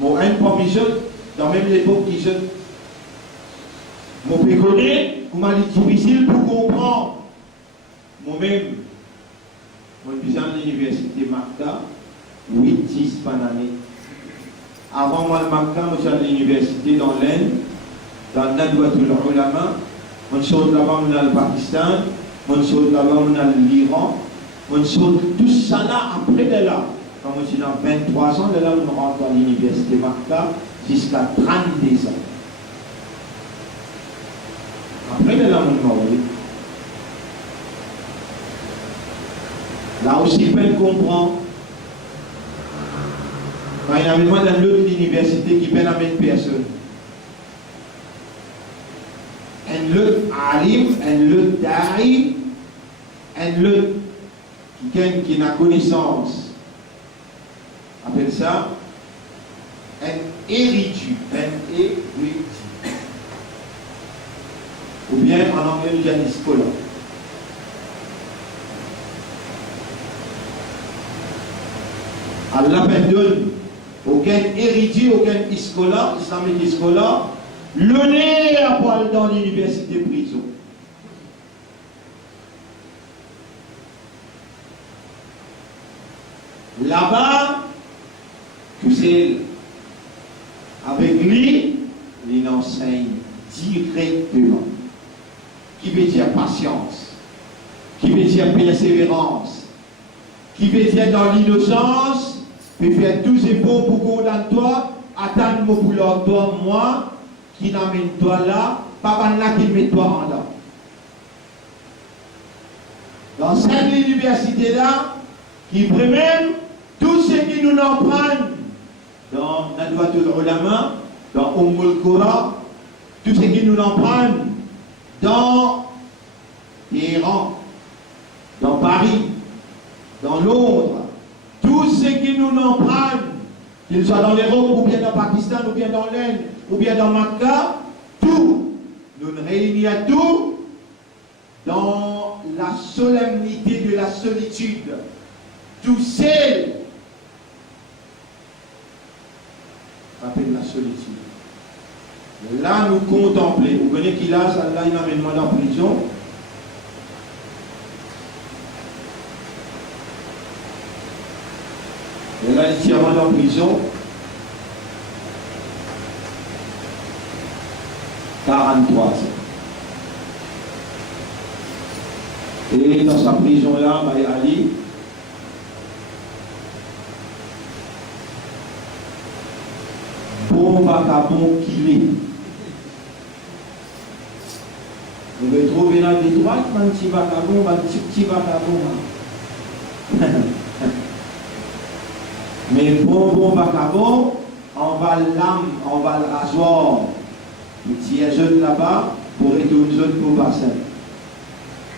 mon un premier jeune, dans même l'époque qui jeune, mon péconné, vous m'avez dit difficile pour comprendre. Moi-même, moi je suis à l'université Marca, 8-10 par année. Avant moi, le matin, je suis à l'université dans l'Inde, dans Nadwatul Ulama. Je suis là-bas, je suis au Pakistan. Je suis là-bas, je suis à l'Iran. Je suis tout ça là, après de là. Quand je suis dans 23 ans, de là, je rentre à l'université Makka jusqu'à 32 ans. Après de là, je suis mort. Là aussi, peine comprendre. Quand il y a besoin dans l'autre université qui peut amener personne. Un l'autre alim, un l'autre dari, un l'autre qui a connaissance. Appelle ça un érudit. Un érudit. Ou bien en anglais, nous disons scholar. Allah pardonne aucun érudit, aucun islamique scholar, le nez à poil dans l'université prison. Là-bas, tu sais, avec lui, il enseigne directement. Qui veut dire patience, qui veut dire persévérance, qui veut dire dans l'innocence, peut faire tous ces efforts pour qu'on dans toi, attendre mon boulot, toi, moi, qui n'amène toi là, pas là qui met toi en là. Dans cette université-là, qui prennent tout ce qui nous en prennent dans Nadwatul Ulama, dans Ummul Qura, tout ce qui nous en prennent dans Téhéran, dans Paris, dans Londres, tout ce qui nous en prennent, qu'ils soient dans l'Europe, ou bien dans le Pakistan, ou bien dans l'Inde, ou bien dans Makka, tout, nous réunissons à tout dans la solennité de la solitude. Tout seul, appelle la solitude. Là, nous contempler. Vous connaissez qu'il a, ça là, il a demandé en prison. Et là, il tire en prison 43 ans. Et dans sa prison-là, Ali, bon vagabond qu'il est. Vous pouvez trouver dans des droites, un petit vagabond, un petit vagabond. Mais bon vagabond, on va l'âme, on va le rasoir. Il dit un jeune là-bas pour être une zone pour bassin.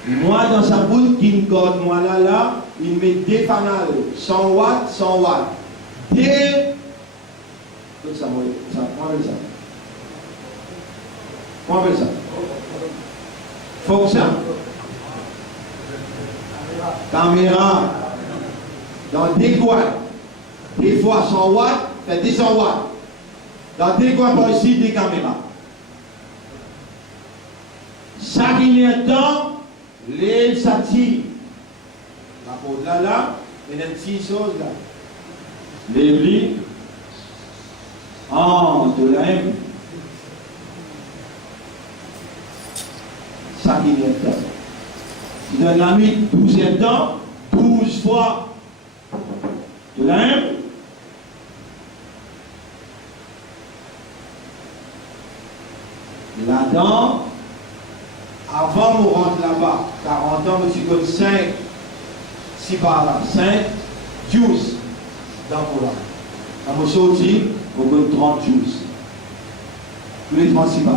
Moi, dans sa bouche, qui me garde, moi là, il met des fanales, 100 watts, 100 watts. Des. Ça, comment ça? Comment ça? Faut que ça. Caméra. Dans des coins. Des fois 100 watts, fait 200 watts. Dans des coins par ici, des caméras. Chaque temps, les satires. La pose là, et une petite chose là. Les blis. De la haine. Ça qui est temps. Il donne la nuit 12e temps, 12 fois de la haine. Là-dedans, avant de rentrer là-bas, 40 ans, je suis comme 5, 6 par là, 5, 12 dans le là. Quand je sorti, on donne 30 jours. Tous les 36 balles.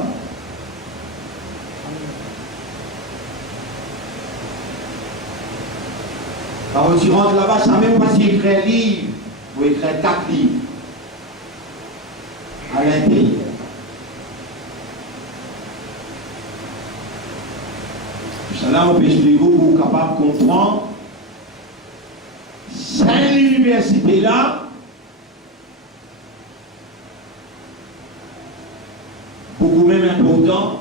Quand tu rentres là-bas, ça même pas si écrit un livre, ou écrire 4 livres à l'intérieur. Ça là, on peut expliquer pour capable de comprendre. Cette université-là, beaucoup même important.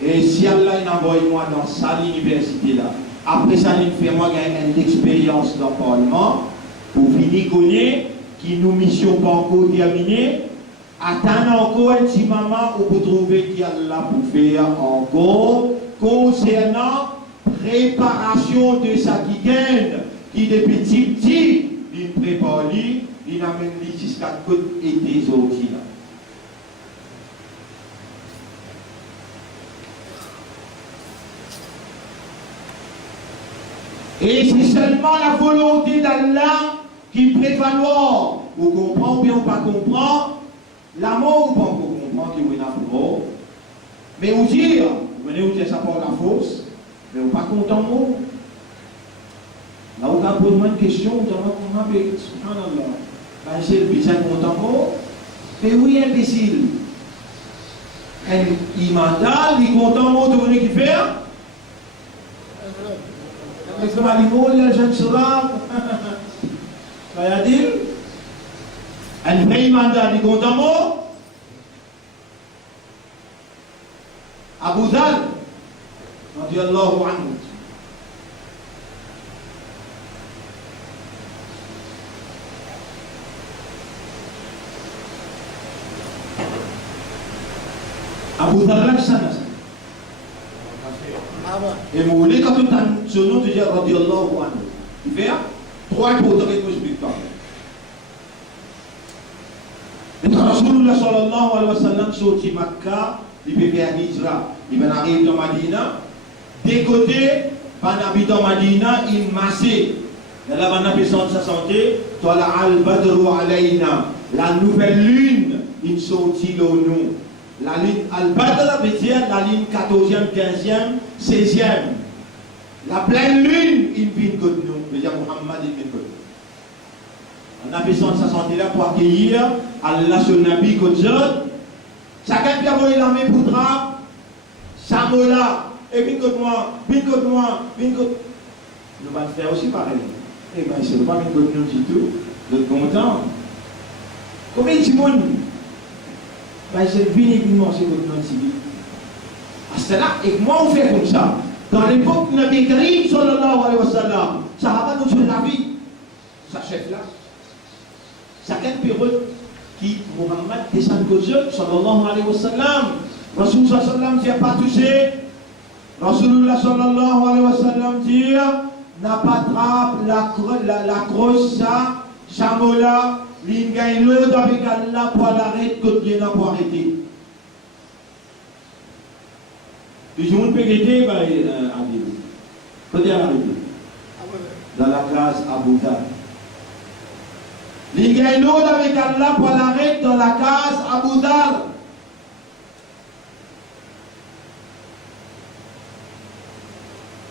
Et si Allah envoie moi dans sa université là, après ça, il fait moi gagner une expérience dans le Parlement, Pour finir, connaître qui nous mission pas encore terminée, attendre encore un petit moment pour trouver qui est là pour faire encore concernant préparation de sa guigaine qui depuis petit, il prépare lui, il amène lui jusqu'à côté et des autres. Et c'est seulement la volonté d'Allah qui prévaloir. Vous comprenez ou bien pas comprendre, l'amour ou pas comprendre que vous avez pour mais vous dire, vous venez vous dire ça pour la fausse, mais vous pas content mot. Là vous avez posé une question, vous avez dit, subhanallah, c'est le bizarre content mot, mais oui imbécile. Il mandale, il content mot de venir qui faire. Est-ce que Malimou, il y a un jeune sera ça y a-t-il un vrai mandat du content Abu Dhal radiyallahu anhu Abu Dhal sana et Moulé, quand tu as ce nom, tu dis radiyallahu anhu. Il fait trois importants que je explique pas. Et Rasulullah sallallahu alayhi wa sallam sorti Makkah, il peut faire Hijra, il va arriver dans Madina. Des côtés, pendant habitant Madina, il massait. Là, on a besoin de sa santé. Toi, la al-Badru alayna, la nouvelle lune, il sortit le nous. La ligne Al-Badr veut dire la ligne 14e, 15e, 16e. La pleine lune, il vient contre nous. Veut dire Muhammad, il vient contre nous. On a besoin de sa santé là pour accueillir Allah, son Nabi, contre eux. Chacun qui a volé l'armée pour drap, Samola, et vient contre moi, vient contre moi, vient contre. Nous allons faire aussi pareil. Eh bien, c'est pas vient contre nous du tout. Vous êtes contents? Combien de monde? C'est véritablement c'est votre nom civil. À cela, et moi on fait comme ça. Dans l'époque de Nabi Karim, sallallahu alayhi wa sallam, ça va pas nous sur la vie. Ça chef là. Chacun période qui Muhammad descend aux yeux, sallallahu alayhi wa sallam. Rasul sallallahu alayhi wa sallam n'a pas touché. Rasulullah sallallahu alayhi wa sallam dit n'a pas trappe la crosse, ça, chamola. Il gagne l'autre avec Allah pour l'arrêter, que Dieu n'a pas arrêté. Les gens peuvent aider, quand il a arrêté. Dans la case Abu Dhal. Il gagne l'autre avec Allah pour l'arrêter dans la case Abu Dhal.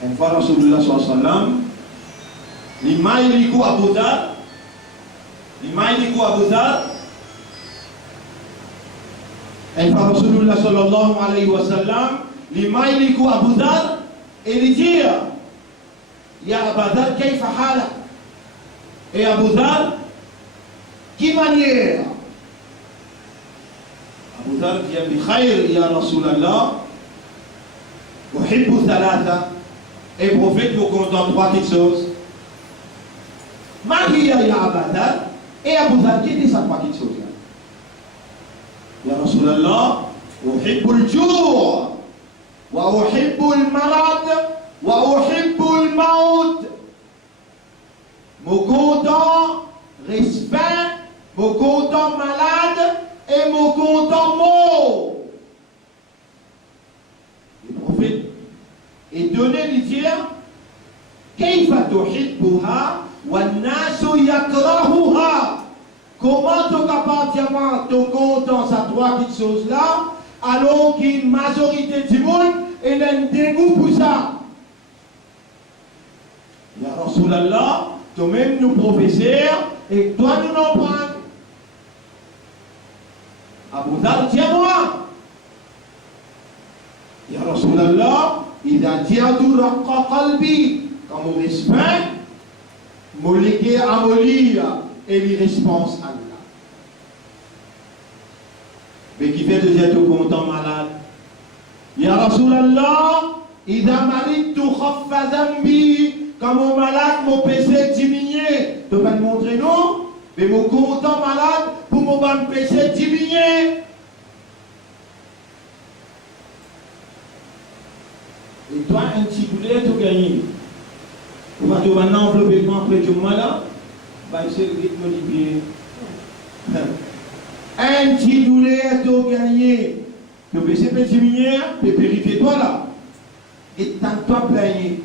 Une fois, Rasulullah sallallahu alayhi wa sallam, il m'a dit Abu Dhal. Imaïnikou Abu Dhal, et par Rasulullah sallallahu alayhi wa sallam, l'Imaïnikou Abu Dhal, et lui dire, Ya Abu Dhal, kayfa halak? Et Abu Dhal, qui manière? Abu Dhal dit, bi khayr, ya Rasulallah, uhibbu thalatha, et prophète vous content trois petites choses. Mahiya ya Abu Dhal, et Abu Dhal qui dit ça trois petites choses là. Ya Rasulallah, uhibbu al-ju' wa uhibbu al-marad wa uhibbu al-maut. Mon content, respect, mon content malade et mon content mort. Le prophète est donné lui dire Kayfa tuhibbuha wan nasu yakrahuha. Comment tu es capable de dire ton content à trois petites choses là alors qu'une majorité du monde est un dégoût pour ça. Ya Rasulallah, toi-même nous professeurs et toi nous n'en prends. Abu Dhal, tiens-moi. Ya Rasulallah, il a dit à tout raqqa qalbi, quand mon respect, mon légué à molir et les réponses à Allah. Mais qui fait de dire tout content malade. Ya Rasulallah, il a maritu khaffa zambi. Quand mon malade, mon PC diminué, tu vas me montrer nous. Mais mon content malade pour mon bon péché diminuer. Et toi, un petit boulet, tu gagnes. On va te maintenant envelopper après du malade. Bah, c'est le rythme du pied. Un petit boulet, tu gagnes. Le péché peut diminuer, peut périfier toi là. Et tant que toi plaigner.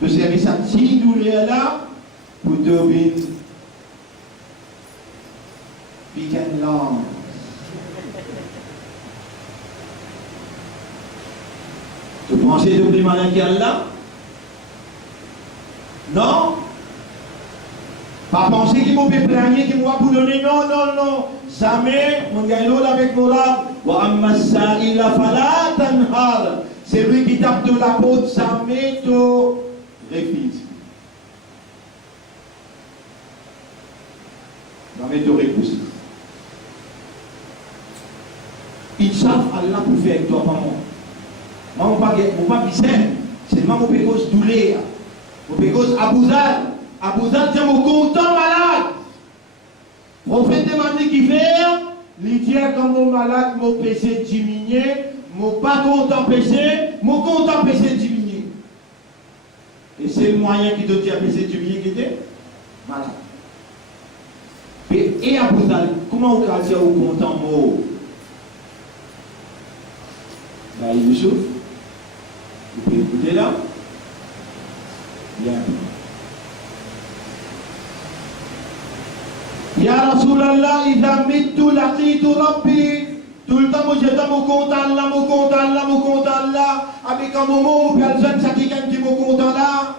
Tu servir ça petit boulet là pour te obéir. Weekend long. Tu penses que tu malin qui est là? Non? Pas penser qu'il m'a fait plaigner, qu'il m'a pour donner. Non, non, non. Jamais, mon gars, l'autre avec mon rab. Wa amma sa'ila fala tanhar. C'est lui qui tape de la peau, jamais tu refuses. Jamais tu repousses. Ils savent Allah pour faire avec toi, maman. Moi, je ne pas bizarre. C'est moi qui cause douleur. Je cause Abouzal. Abouzal, c'est mon content malade. Le prophète demande qui fait. Il dit comme mon malade, mon péché diminue. Mon pas content péché, mon content péché diminue. Et c'est le moyen qui te dit à péché diminuer qui était malade. Et Abouzal, comment vous cassez au content mot? Ben, Youssouf, vous pouvez écouter là. Bien. Ya Rasulallah, idha mittu laqitu Rabbi. Tout le temps, moi j'étais mon content là, mon content là, mon content là. Avec un moment où il y a le jeune ça qui gagne mon content là.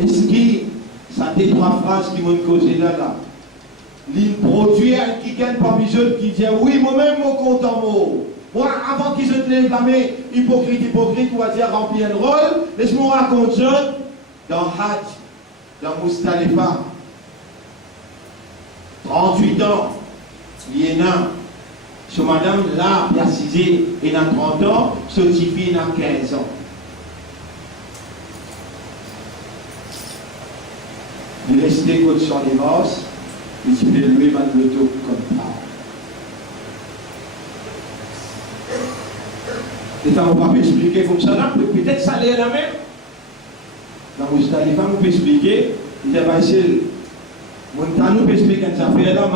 Est-ce que ça des trois phrases qui m'ont causé là? Il produit un qui gagne parmi eux qui dit oui, moi-même, mon content mot. Moi, avant qu'ils se lèvent la main, hypocrite, on va dire remplir un rôle, laisse-moi raconter dans Hajj, dans Moustalifa, 38 ans, il y en a, ce madame là, il y a 6 ans, il y a 30 ans, ce petit fille, il y a 15 ans. Il reste des côtes sur les bosses. Il se fait lever mal le dos comme ça. Et ça, on va pas expliquer comme ça, là. Peut-être ça allait à la même. Dans Moustalifa, on peut expliquer. Il dit, bah, c'est. On peut expliquer ça fait là.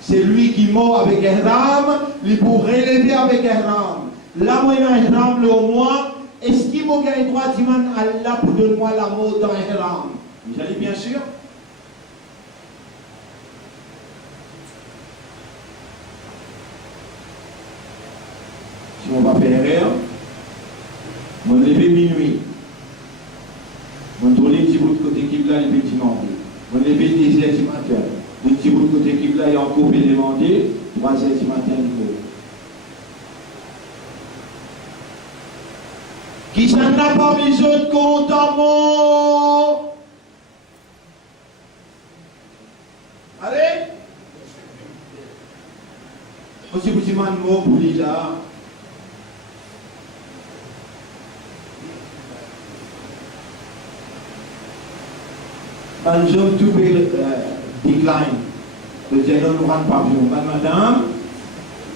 C'est lui qui mord avec Ihram, il pourrait relever avec Ihram. Là, moi, Ihram, le moins, est-ce qu'il m'a gagné droit de dire Allah pour donner-moi la mort dans Ihram? Vous allez bien sûr. Si on va faire erreur, on va lever minuit. On va tourner un petit bout de côté qui là, les petits mandés. On va lever 10 heures du matin. Un petit bout de côté qui là, il y a encore des demandés. 3 heures du matin, niveau. Qui s'en a pas mis autres content? Allez! Aussi, vous dites un mot pour Lisa. Un jour, tout est décline. Le dialogue nous rend pas bien. Madame,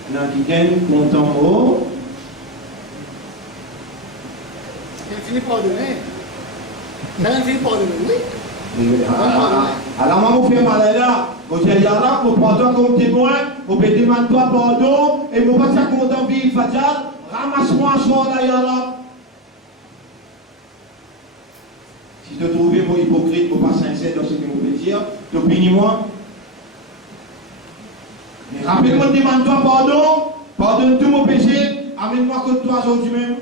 il y a quelqu'un content mot. Il finit par donner. Il finit par donner, oui. Alors, moi, vous faites mal là. Vous dites, Yara, vous prenez comme témoin, vous pouvez demander toi pardon, et vous passez à content vivre, Fadjal, ramasse-moi un soir là, Yara. Si tu trouves moi hypocrite, moi pas sincère dans ce que vous pouvez dire, tu punis-moi. Mais rappelle-moi, demande-toi pardon, pardonne tous mon péché, amène-moi contre toi aujourd'hui même.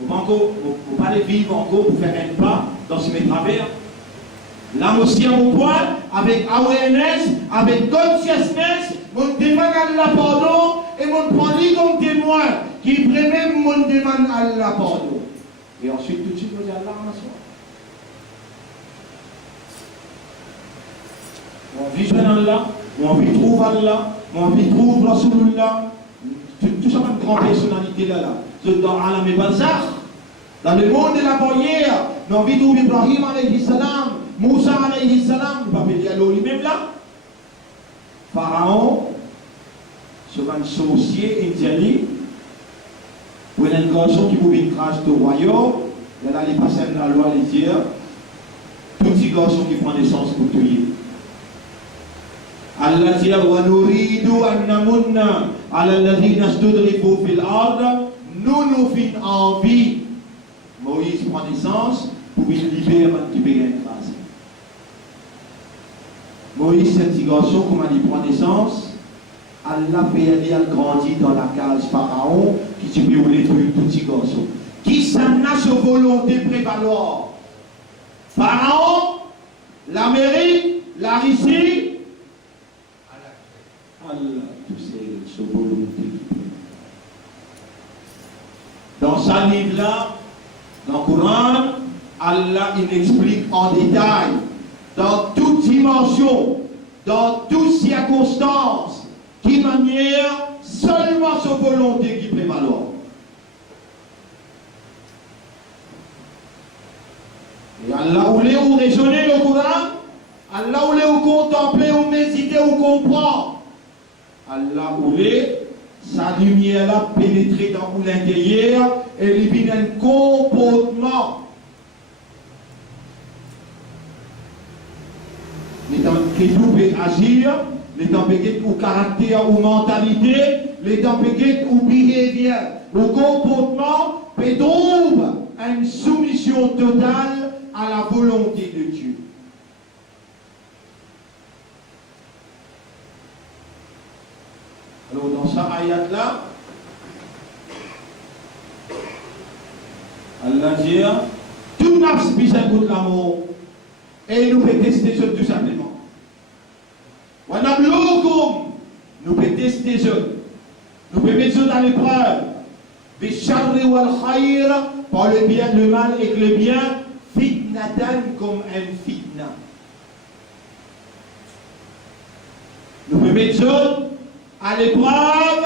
Vous ne pas vivre encore pour faire un pas dans ce mes travers. Là aussi à mon point, avec awareness, avec consciousness, mon demande Allah pardon et mon prend comme témoin qui prémet mon demande Allah pardon. Et ensuite tout de suite, vous allez Allah en soi. On vit Allah, on vit trouve Allah, on vit trouve Rasulullah. tout ça, une grande personnalité là. Dans Alam et Barzakh, dans le monde de la barrière, dans la vie d'Ibrahim alayhi salam, Moussa alayhi salam, vous pouvez dire lui-même là. Pharaon, ce un sorcier indien, ou un garçon qui pouvait cracher au royaume, il allait passer la loi et dire, tout petit garçon qui prend naissance pour tuer. Allah dit wa nuridu an namunna ala alladhina studrifu fil ard, nous fin envie. Moïse prend naissance pour qu'il libère un petit peu grâce. Moïse c'est un petit garçon comment il prend naissance, Allah fait aller à grandir dans la case Pharaon qui tu peux détruire tout petit garçon. Qui s'en a sa volonté prévaloir? Pharaon, l'Amérique, la Russie. Allah, tout c'est sa volonté. Dans sa livre-là, dans le Coran, Allah il explique en détail, dans toute dimension, dans toutes circonstances, qui manière seulement sa volonté qui prévaloir. Et Allah voulait ou raisonner le Coran, Allah voulait ou contempler, ou méditer, ou comprendre. Allah voulait sa lumière là pénétrer dans l'intérieur et éliminer un comportement. Les temps que vous pouvez agir, les temps que vous caractère ou mentalité, les temps que vous behavior, le comportement peut trouver une soumission totale à la volonté de Dieu. Alors dans ce ayat-là, Allah dit, tout nafs bisa goût l'amour, et nous pouvons tester ça tout simplement. Nous pouvons tester ça. Nous pouvons mettre ça dans l'épreuve. Bisharri wal khayr, par le bien, le mal et le bien, fitnatan comme un fitna. Nous pouvons mettre ça à l'épreuve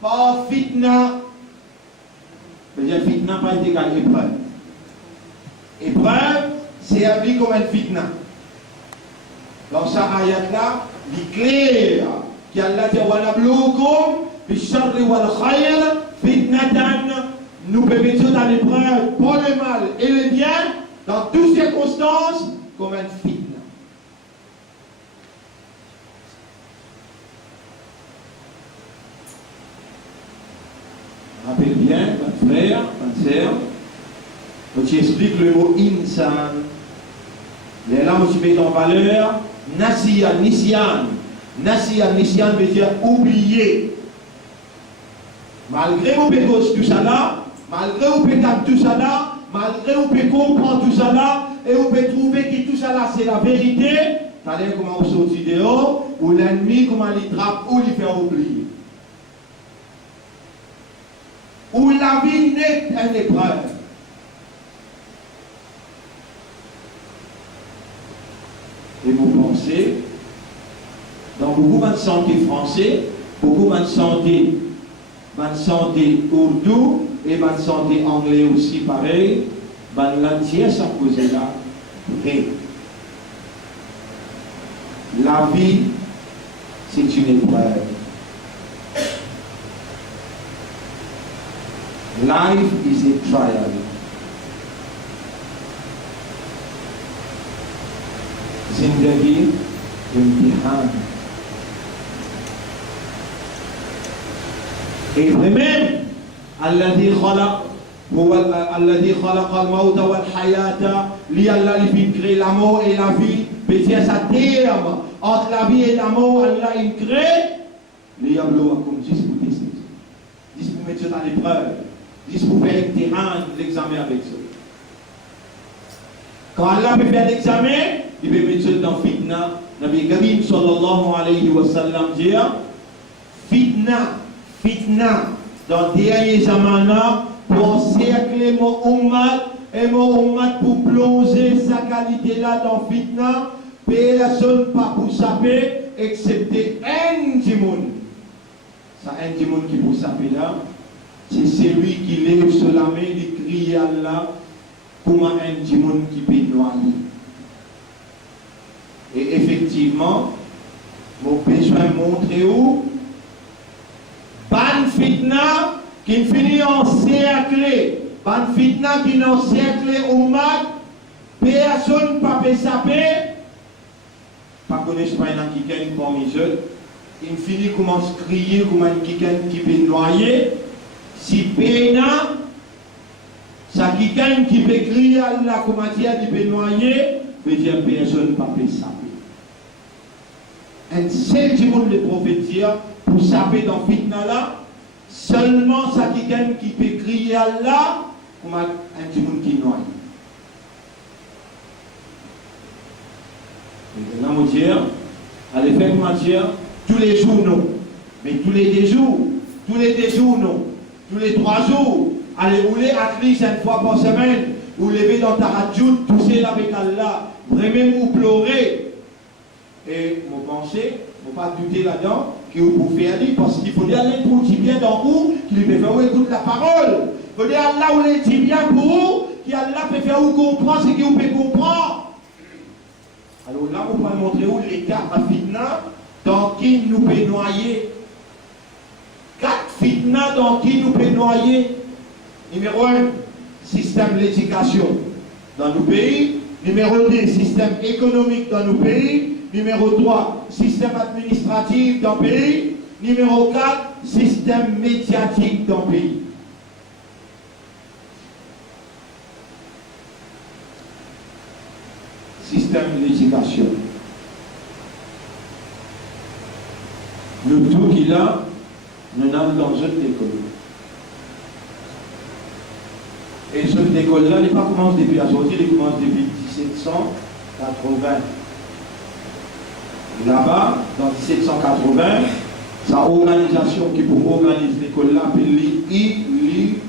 par fitna. C'est-à-dire fitna pas égal à épreuve. Épreuve, c'est à vie comme un fitna. Dans ce ayat-là, il est clair qu'Allah dit wa nabluukum bisharri wal khayr fitnatan. Nous pouvons mettre dans l'épreuve pour le mal et le bien, dans toutes circonstances, comme un fitna. Rappelle bien, mon frère, ma sœur, quand tu expliques le mot insan, les là où tu mets en valeur, nasiyan, nisyan. Nasiyan, nisyan veut dire oublier. Malgré vous pouvez tout ça là, malgré vous pouvez tout ça là, malgré vous pouvez comprendre tout ça là, et vous pouvez trouver que tout ça là c'est la vérité, c'est-à-dire comment vous sortez dehors, ou l'ennemi comment il trappe ou il fait oublier. Ou la vie n'est une épreuve. Et vous pensez, dans beaucoup de santé français, beaucoup de santé ourdou et de santé anglais aussi pareil, l'entière s'en posait là, vrai. La vie, c'est une épreuve. Life is a trial. Zindagi imtihan. Et vraiment, الذي خلق هو الذي خلق الموت والحياة لألا créer la mort et la vie. Petit sa terme entre la vie et la mort, Allah il crée. ليبلوكم juste pour tester, juste pour mettre ça dans l'épreuve. Juste pour faire l'examen avec ça. Quand Allah peut faire l'examen, il peut mettre ça dans fitna. Nabi Karim sallallahu alayhi wa sallam dit fitna, dans les derniers zamana, pour cercler mon ummat, et mon ummat pour plonger sa qualité là dans fitna, personne pas pour saper, excepté un du monde. Ça un petit monde qui pour saper là, c'est celui qui lève sur la main, il crie à Allah, comme un petit monde qui peut noyer. Et effectivement, mon besoin de montrer où, ban fitna qui finit en cercle, ban fitna qui en cercle au mat, personne ne peut saper, pas connaître pas un qui gagne parmi eux, il finit commence à crier comme un qui peut noyer, si pena, ça qui gagne qui peut crier à la comme un qui peut noyer, veut dire personne ne peut saper. Un seul du monde de prophétie pour saper dans fitna là, seulement ça qui gagne qui peut crier à Allah comme un petit monde qui noie. Et là, je dire, allez faire matière tous les jours non, mais tous les 2 jours, non, tous les 3 jours, allez rouler à l'église une fois par semaine, ou lever dans ta radio, tousser avec Allah, vraiment vous pleurer. Et vous pensez, vous ne pas douter là-dedans, que vous pouvez faire dire, parce qu'il faut dire aller pour dire bien dans vous, qu'il peut faire écouter la parole. Il faut dire Allah où les dit bien pour vous, qu'Allah peut faire vous comprendre ce que vous pouvez comprendre. Alors là, vous pouvez montrer où l'état à fitna, dans qui nous peut noyer. 4 fitna dans qui nous peut noyer. Numéro 1, système de l'éducation dans nos pays. Numéro 2, système économique dans nos pays. Numéro 3, système administratif dans le pays. Numéro 4, système médiatique dans le pays. Système de l'éducation. Le tout qu'il a, nous sommes dans une école. Et cette école-là n'est pas commencé depuis la sortie, elle commence depuis 1780. Là-bas, dans 1780, sa organisation qui pour organiser l'école-là appelée Illuminati.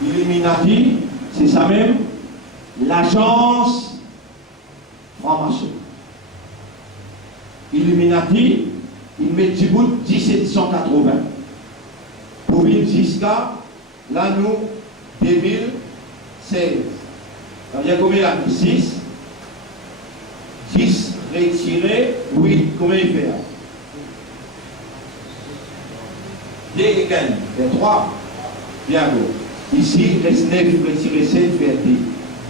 Illuminati, c'est ça même, l'agence franc-maçon. Illuminati, il met du bout 1780. Pour venir jusqu'à l'année 2016. Il y a combien là? 6. 10 retiré, 8. Combien il fait? 2 et 15. Il y a 3. Bien beau. Ici, il reste 9 retiré 7, fait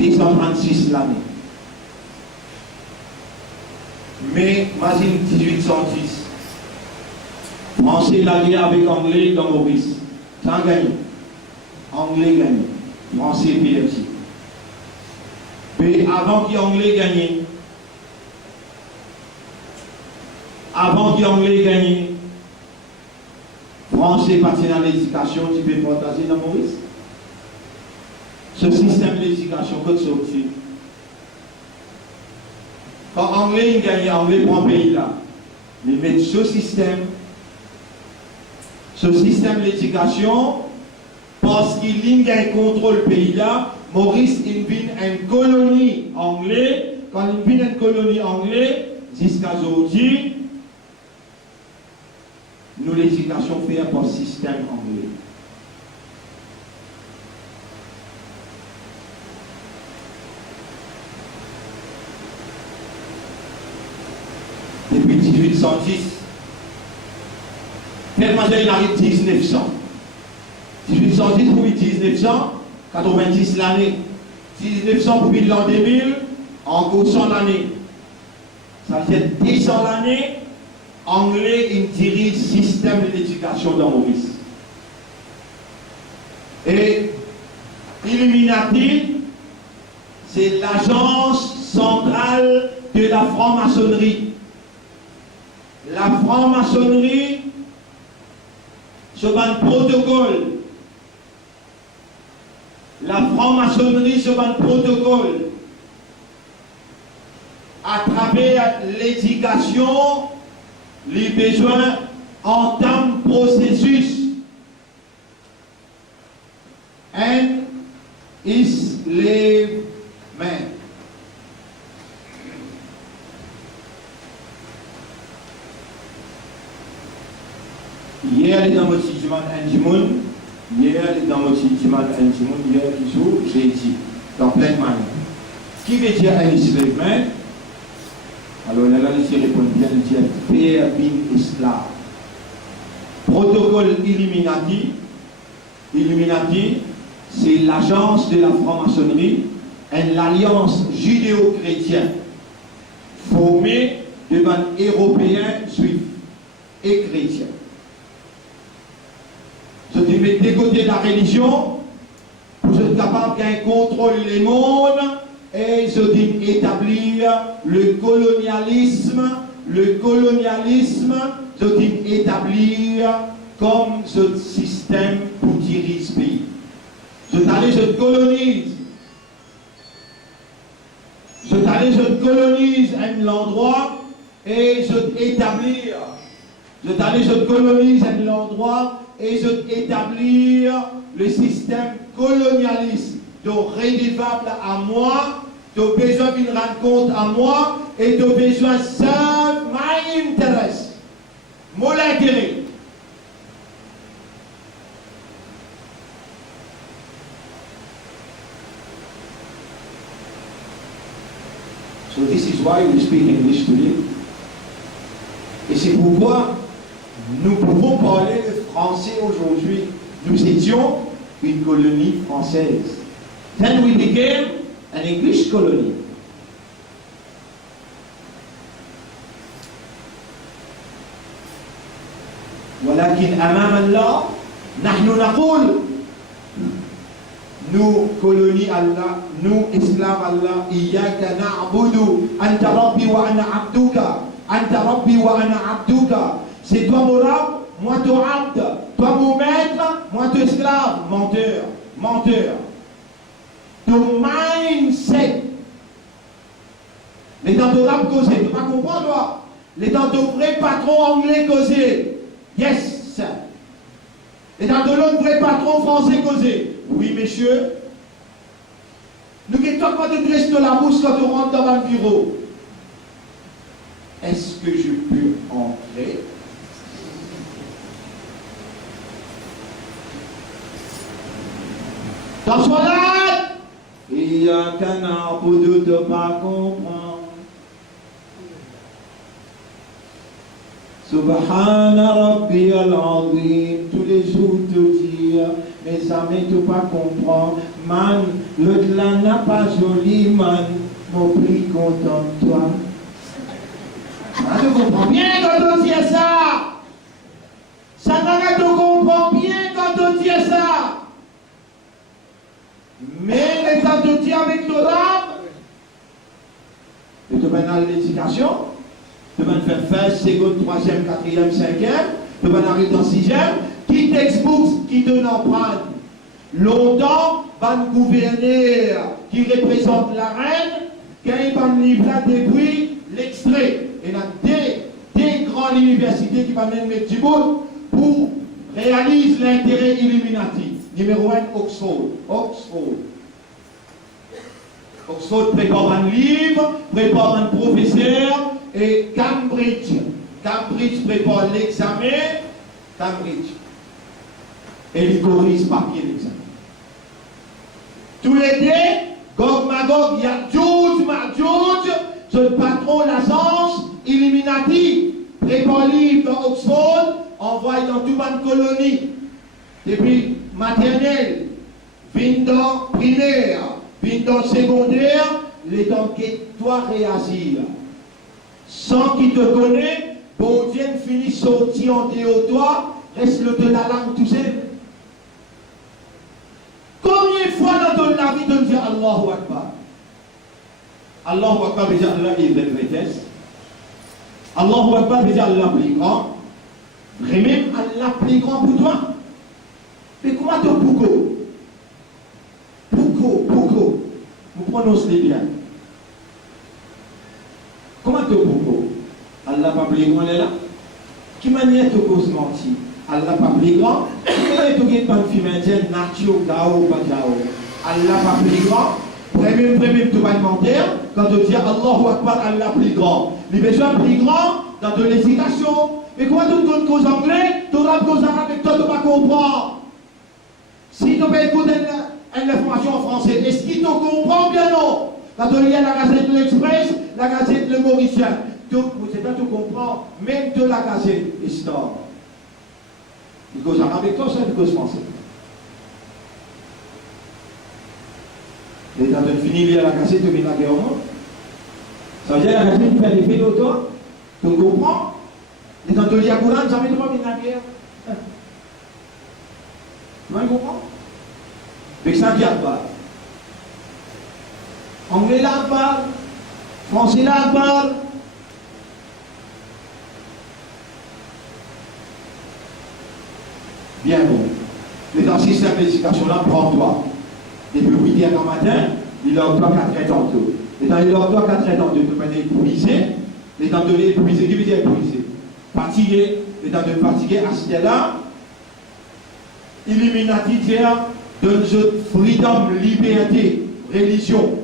236 l'année. Mais, imagine 1810. Français l'allié avec Anglais dans Maurice. Ça a gagné. Anglais gagne. Français PFC. Mais avant qu'il Anglais gagne, Français partit dans l'éducation, tu peux partager dans Maurice. Ce système d'éducation, quand sorti. Quand Anglais gagne, Anglais prend le pays là. Mais mettre ce système d'éducation, parce qu'il contrôle le pays là, Maurice il vient une colonie anglaise, quand il vient une colonie anglaise, jusqu'à aujourd'hui, nous l'éducation fait par système anglais. Depuis 1810, tellement il arrive 1900. 1810 pour 1900, 90 l'année. 1900 pour l'an 2000, encore 100 l'année. Ça fait 200 l'année, anglais, il dirige le système de l'éducation dans Maurice. Et Illuminati, c'est l'agence centrale de la franc-maçonnerie. La franc-maçonnerie, c'est un protocole. La franc-maçonnerie, c'est un protocole. À travers l'éducation, les besoins entament processus. And is man. Hier, les dans votre jugement Anjimoun, hier, les dans votre jugement Anjimoun, hier, qui joue, j'ai dit, dans plein de manières. Qui veut dire un enslavement? Alors là, il répond bien, il dit Père bin Islam. Protocole Illuminati. Illuminati, c'est l'agence de la franc-maçonnerie, une alliance judéo-chrétienne formée devant Européens, Juifs et chrétiens. Je dis, mais de côté de la religion, pour être capable de contrôler les mondes, et je dis établir le colonialisme, je dis établir comme ce système pour diriger ce pays. Je colonise. Je colonise un endroit et je établir. Je colonise un endroit et je établir le système colonialiste. Donc, rédivable à moi, tu as besoin d'une rencontre à moi et tu as besoin de serve my interest. Mon intérêt. So this is why we speak English today. Et c'est pourquoi nous pouvons parler le français aujourd'hui. Nous étions une colonie française. Then we became an English colony. ولكن أمام الله نحن نقول nous colonie Allah, nous esclaves Allah, إياك نعبد أنت ربي وأنا عبدك أنت ربي وأنا عبدك. C'est toi mon rab, moi ton abd, toi mon maître, moi ton esclave. Menteur, menteur. Ton mindset. Les dans ton rab causé, tu ne peux pas comprendre toi. Les dans ton vrai patron anglais causé. Yes, sir. Et dans ton autre vrai patron français causé. Oui, monsieur. Nous ne toi pas de dresse de la bouche quand tu rentres dans le bureau. Est-ce que je peux entrer? Dans son âge, il y a qu'un arbre de te pas comprendre. Subhana Rabbi al-Azim, tous les jours te dire, mes amis, tu pas comprendre. Man, l'au-delà n'a pas joli, man, mon prix content de toi. Ah, tu comprends bien quand on dit ça. Ça n'a tu comprends bien quand on dit ça. Mais les adultes avec ton âme, et tu vas dans l'éducation, tu vas faire first, second, troisième, quatrième, cinquième, tu vas arriver dans sixième, qui textbooks qui te n'empruntent. Longtemps, van gouverner qui représente la reine, quand il va livrer depuis l'extrait. Il y a des grandes universités qui vont mettre du bout pour réaliser l'intérêt Illuminati. Numéro 1, Oxford. Oxford prépare un livre, prépare un professeur, et Cambridge. Cambridge prépare l'examen. Cambridge. Et il corrige papier l'examen. Tous les deux, Gog Magog, il y a George, ce patron de l'agence Illuminati, prépare livre dans Oxford, envoie dans toute une colonie. Depuis maternelle, vient dans primaire, vient dans secondaire, les temps que toi réagir. Sans qu'il te connaisse, bon Dieu finit sortir en dehors de toi, reste le de la langue tout seul. Combien de fois dans ta vie tu dis Allahu Akbar? Allahu Akbar veut dire Allah est le greatest. Allahu Akbar veut dire Allah plus grand. Vraiment Allah plus grand pour toi. Mais comment tu Pouko? Vous prononcez bien. Comment tu Pouko? Allah pas plus grand est là. Qui manière tu causes mentir? Allah pas plus grand. Qui manière tu gagnes pas une fille indienne, nature, gao, pas gao. Allah pas plus grand. Premier, tu vas mentir. quand on dit Allahu Akbar, Allah plus grand. Les besoins plus grand dans de l'éducation. Mais comment tu donnes cause anglais, tu auras cause arabe et toi tu ne vas pas comprendre. Si tu peux écouter une information en français, est-ce qu'il te comprend bien non? Quand on lit la Gazette de l'Express, la Gazette Le Mauricien, c'est pas tu comprends, même de la Gazette Histoire. Il cause arabe avec toi, ça, il cause français. Et quand tu finis de lire la Gazette, tu mets la guerre au monde. Ça veut dire la Gazette fait l'effet d'auto, tu comprends? Et quand tu lis la Coran, jamais tu vas venir la guerre. Tu vas comprendre? Mais ça qui a pas. Anglais là parle, français là parle. Bien bon. Mais dans le système d'éducation là, prends-toi. Depuis 8 h matin, il a 4 h tantôt. Et dans il a 4 h tantôt, tu peux épuisé. Et dans de l'épuisé, qui veut dire épuisé? Fatigué. Et dans de fatigué, à ce là, Illuminati dit donne freedom, liberté, religion.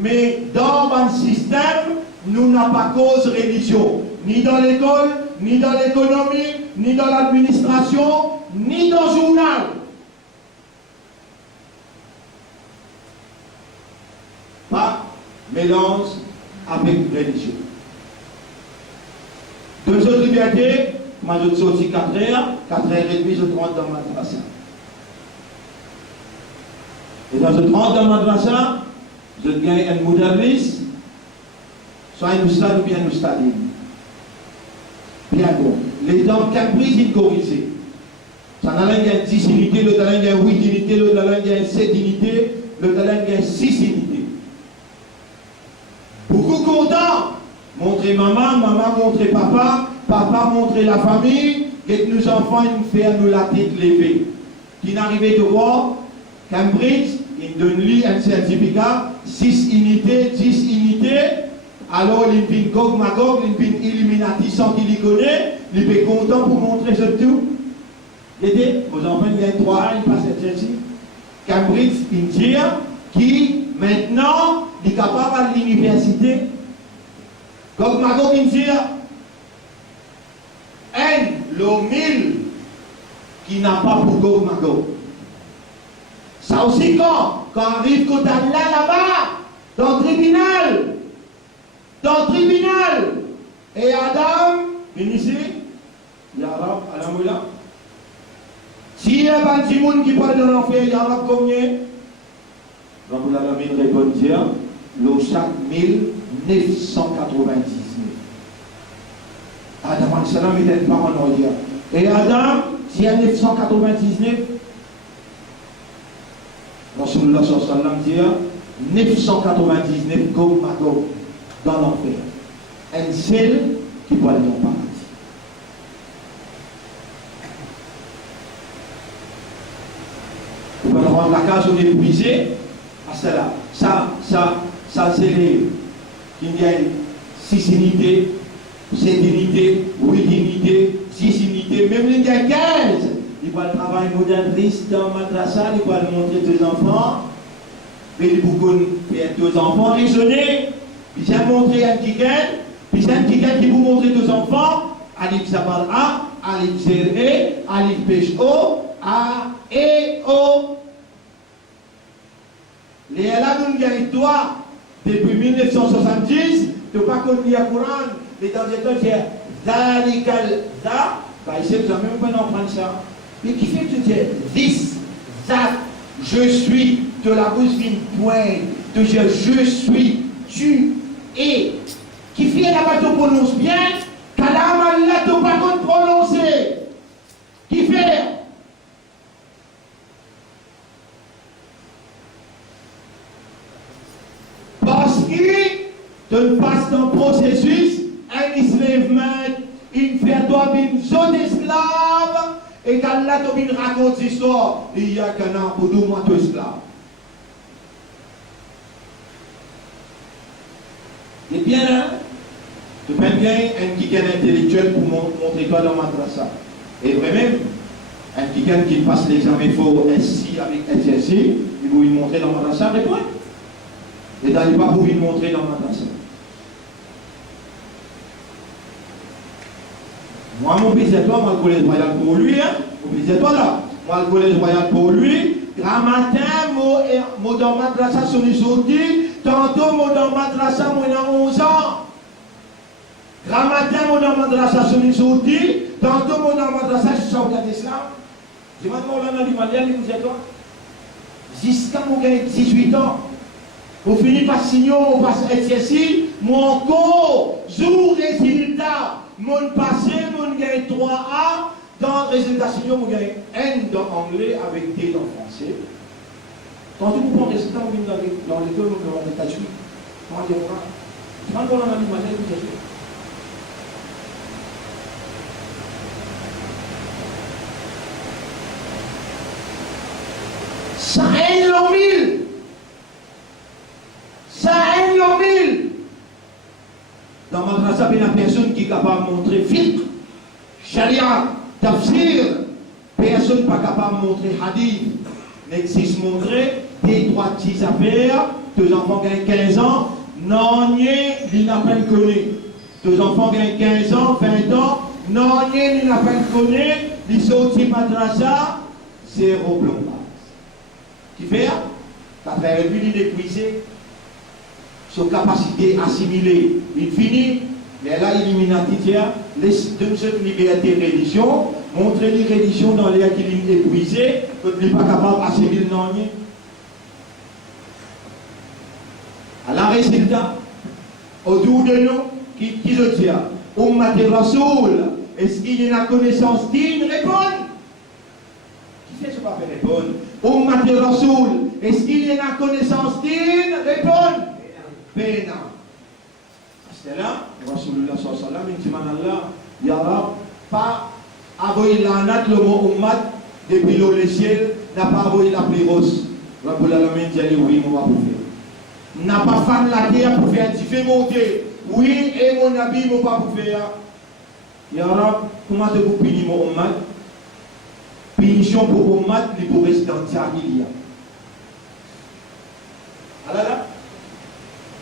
Mais dans un système, nous n'avons pas cause religion. Ni dans l'école, ni dans l'économie, ni dans l'administration, ni dans le journal. Pas mélange avec religion. Deux autres libertés, moi je sorti 4 h, 4h30, je rentre dans ma madrasa. Et dans ce 30 dans ma madrasa, je gagne un moudablis, soit un oustad ou bien un oustadine. Bien bon. Les dents caprices, ils corrigent. Ça n'a pas une 10 unités, le talent a 8 unités, le talent a 7 unités, le talent a 6 unités. Beaucoup content. Montrer maman, maman montrer papa, papa montrer la famille, et que nos enfants ils faire nous la tête levée. Qui n'arrivait de voir, Cambridge, il donne lui un certificat, 6 unités, 10 unités, alors il vient Gog Magog, il vient Illuminati sans qu'il y connaît, il est content pour montrer ce tout. Aidez, vos enfants il y a 3 ans, ils passent cette ici. Cambridge, India, qui maintenant est capable à l'université. Gog Magog, India, le 1000 qui n'a pas pour Gog Magog. Ça aussi quand arrive côté là-bas, dans le tribunal, et Adam, ici, Yarab, Alamoula, s'il y a un petit monde qui parle de l'enfer, Yarab combien? Donc la Lamine répond dire, le chaque 1999. Adam al-Salam était pas en ordre. Et Adam, s'il y a 999, Rasulullah sallam dit 999 Gog Magog dans l'enfer. Un seul qui peut aller dans le paradis. Vous pouvez rendre la case où on est épuisé. À cela. Ça c'est les qu'il y a 6 unités, 7 unités, 8 unités, 6 unités, même il y a 15. Il va travailler moderniste dans ma madrasa, il va montrer aux enfants. Mais il faut faire aux enfants raisonner. Il vient montrer un ticket, puis c'est un ticket qui vous montrer aux enfants. Alif Zabal A, Alif Zeré, Alif Pêche O, A, E, O. Les élèves nous gagnent toi depuis 1970, tu n'as pas connu le Coran. Les temps de temps, c'est Zalikal Za. Bah, ici, vous n'avez même pas d'enfant ça. Mais qui fait que tu dis this, that, je suis, de la bouche d'une pointe, de dire je suis, tu es. Qui fait là-bas te prononce bien, Kalam Allah te pas qu'on prononcer. Qui fait? Parce que tu passes dans le processus, un enslavement, il fait toi une zone esclave. Et quand là, tu raconte l'histoire, il y a qu'un an pour 2 mois, tu es esclave. Et bien là, tu prends bien un kikan intellectuel pour montrer toi dans ma madrasa. Et vraiment, un kikan qui passe l'examen faux SI avec SSI, il va lui montrer dans ma madrasa, répond. Et d'aller pas pour lui montrer dans ma classe. Moi, mon plaisir, toi, moi, le collège royal pour lui, hein. Mon plaisir, toi, là. Moi, le collège royal pour lui. Grand matin, moi, dans ma classe, je suis sorti. Tantôt, moi, dans ma classe, moi, j'ai 11 ans. Grand matin, moi, dans ma classe, je suis sorti. Tantôt, moi, dans ma classe, je suis sorti de l'islam. Je me demande, on a dit, Malia, vous êtes toi. Jusqu'à moi, j'ai 18 ans. Vous finissez par signer, vous passez exercice, mon encore, jour résultat, mon passé, mon gagne 3A, dans le résultat signé, mon gagne N dans anglais avec D dans français. Quand vous prenez le résultat, vous venez dans l'école, vous avez l'état suite. Comment dire, je m'en donne un ami, vous êtes ça aide l'an 1000. Ça aide l'an 1000. Dans ma classe, il y a une personne qui est capable de montrer filtre, charia, tafsir. Personne pas capable de montrer hadith. N'existe montrer des trois petites affaires. Deux enfants gagnent 15 ans. Non, il n'a pas connu. Deux enfants gagnent 15 ans, 20 ans. Non, il n'a pas connu. Ils sont aussi madrasa. Zéro plombage. Qui fait? Après, lui, il est épuisé. Son capacité assimilée, il finit. Mais là, Illuminati, les deux autres libertés de religion, montrer les religions dans lesquelles il est épuisé, il n'est pas capable d'assimiler non. À la résultat, autour de nous, qui se tient, Ummat Rasoul, est-ce qu'il y a une connaissance digne? Répondre. Qui fait ce pas répondre? Ummat Rasoul, est-ce qu'il y a une connaissance digne? Répondre. Pena. C'est là, Rasulullah sallallahu alayhi wa sallam, il dit, Ya Rab, pas envoyer la natte le mot Ummat depuis le ciel, n'a pas envoyé la pléros. Rabbul Alamin dit, oui, on va pour faire. N'a pas fait la terre pour faire differ monter. Oui, et mon habit, on va pour faire. Ya Rab, comment te vous punir mon Ummat? Punition pour Ummat, les pour rester dans Tchahiliya. Alors là,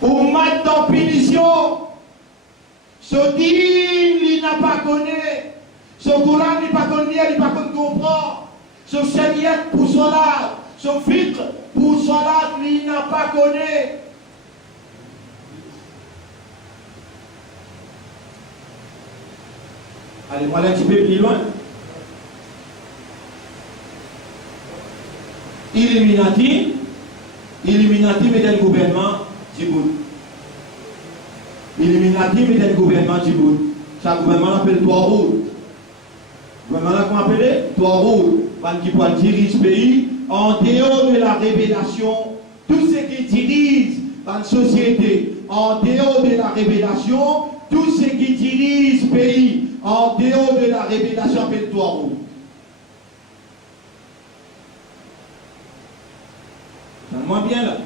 Ummat dans punition, ce din, il n'a pas connu, ce Coran, il n'a pas connu, il n'a pas comprendre, ce Shariat pour Salat, ce fiqh pour Salat, il n'a pas connu. Allez, moi, un petit peu plus loin. Illuminati, mais dans le gouvernement Djibouti. Illuminati, mais dans le gouvernement Djibouti. Ça, le gouvernement appelle trois routes. Le gouvernement qu'on appelle trois routes. Qui peut diriger ce pays en dehors de la révélation. Tout ce qui dirige dans la société, en dehors de la révélation, tout ce qui dirige ce pays, en dehors de la révélation, appelle trois routes. Moi bien là.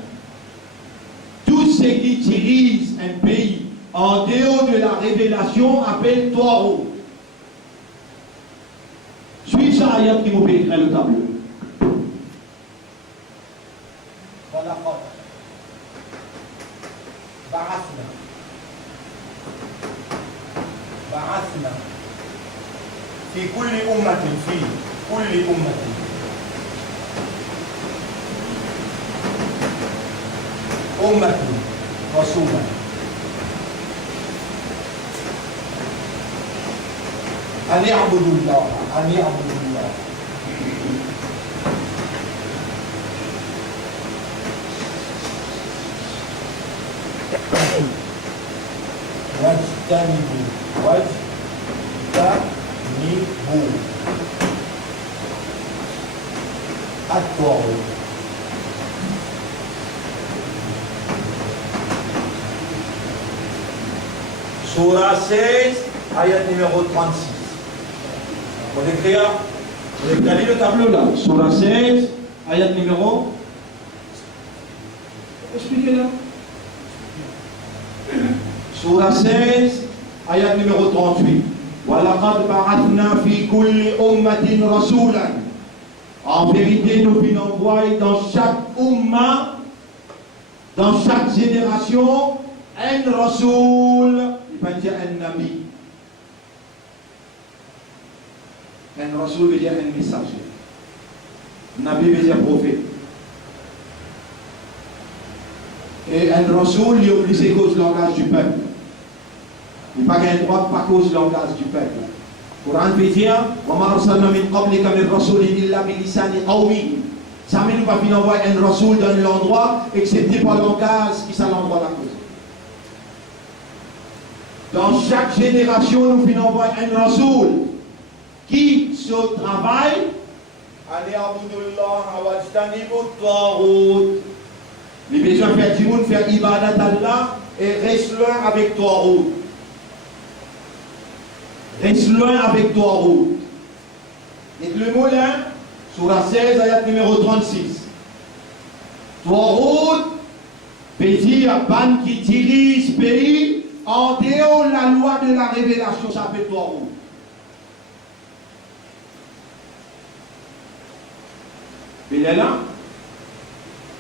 Tout ce qui dirige un pays en dehors de la révélation appelle trois routes. Suis ça ayat qui vous écrire le tableau. Voilà. بعثنا في كل أمة أمة رسولا أن يعبدوا الله واجتنبوا الطاغوت. Surah 16, ayat numéro 36. On écrit, vous avez le tableau là. Surah 16, ayat numéro. Expliquez-le. Surah 16, ayat numéro 38. وَلَقَدْ بَعَثْنَا فِي كُلِّ أُمَّةٍ رَسُولًا. En vérité, nous envoyons dans chaque umma Dans chaque génération, un Rasoul, il va dire un Nabi. Un Rasoul veut dire un messager. Nabi veut dire prophète. Et un Rasoul, il oblige cause du langage du peuple. Il n'a pas le droit de pas cause du langage du peuple. Le Coran veut dire وَمَا أَرْسَلْنَا مِنْ قَبْلِكَ مِنْ رَسُولٍ إِلَّا بِلِسَانِ قَوْمِهِ. Jamais nous ne pouvons envoyer un Rasoul dans l'endroit, excepté par le langage qui est l'endroit la cause. Dans chaque génération, nous pouvons envoyer un Rasoul qui se travaille. Allez à Abdullah, Awajtanibu, Tarout. Les besoins de faire du monde, faire ibadat Allah et reste loin avec Tarout. Reste loin avec Tarout. Et le mot là, Surah 16, ayat numéro 36. Tarout veut dire ban qui dirige ce pays en dehors de la loi de la révélation, ça s'appelle Tarout. Mais là,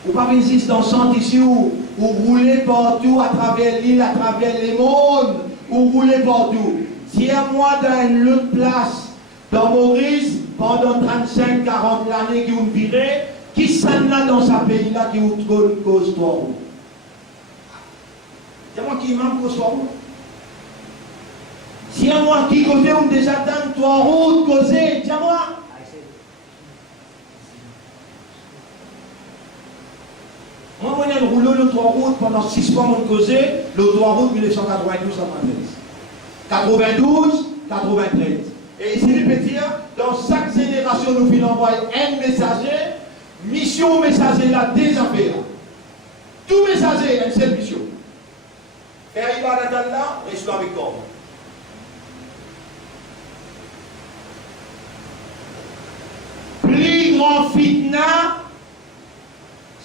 vous ne pouvez pas résister dans le centre ici où vous roulez partout à travers l'île, à travers les mondes, vous roulez partout. Tiens-moi dans une autre place, dans Maurice, pendant 35-40 années qui vous virez, qui s'en a dans ce pays-là qui vous cause toi. Tiens-moi qui m'en cause toi. Tiens-moi qui côté où déjà dans toi route causer, tiens-moi. Moi, je suis roulé le 3 route pendant 6 mois, mon causé, le 3 route 1992 à 92, 93. Et ici, il peut dire, dans chaque génération, nous finissons envoyer un messager, mission messager là, des affaires. Tout messager a une seule mission. Faire ibadat Allah, reste avec toi. Plus grand fitna,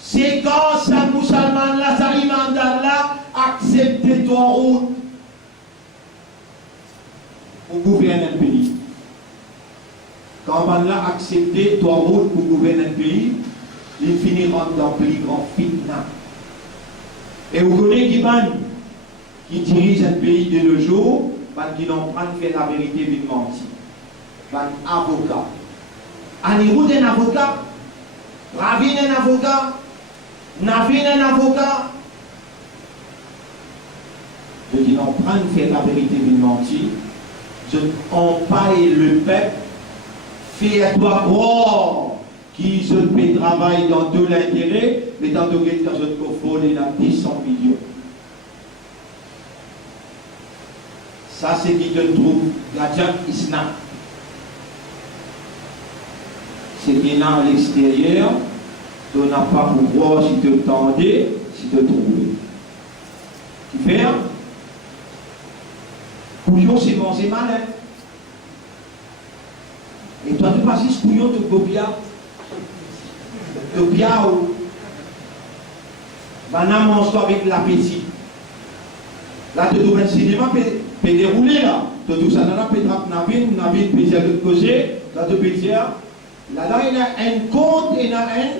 c'est quand ça musulman là, ça iman d'Allah, accepte toi route pour gouverner un pays. Quand on l'a accepté toi route pour gouverner un pays, il finira dans le plus grand fitna. Et vous connaissez qui dirige un pays de nos jours, qui n'ont pas fait la vérité d'une menti. Un avocat. Aniroud est un avocat. Ravine est un avocat. Navine est un avocat. Je dis non, prendre faire la vérité d'une menti. Je empaille le peuple. Fais-toi croire qui se fait travail dans tout l'intérêt, mais dans tout le cas, je te confond, il a 100 millions. Ça, c'est qui te trouve la Jack Isna. C'est qui est à l'extérieur. Tu n'as pas pouvoir si tu tendais, si tu trouvais. Tu fais? Couillon, c'est bon, c'est malin. Et toi, tu passes ce couillon, tu copies. Tu piao. Maintenant, on soit avec l'appétit. Là, tu dois un cinéma peut dérouler là. Tu dois ça, là, peut navine, peut dire de causer. Là, tu peux dire. Là, il y a un compte, il y a un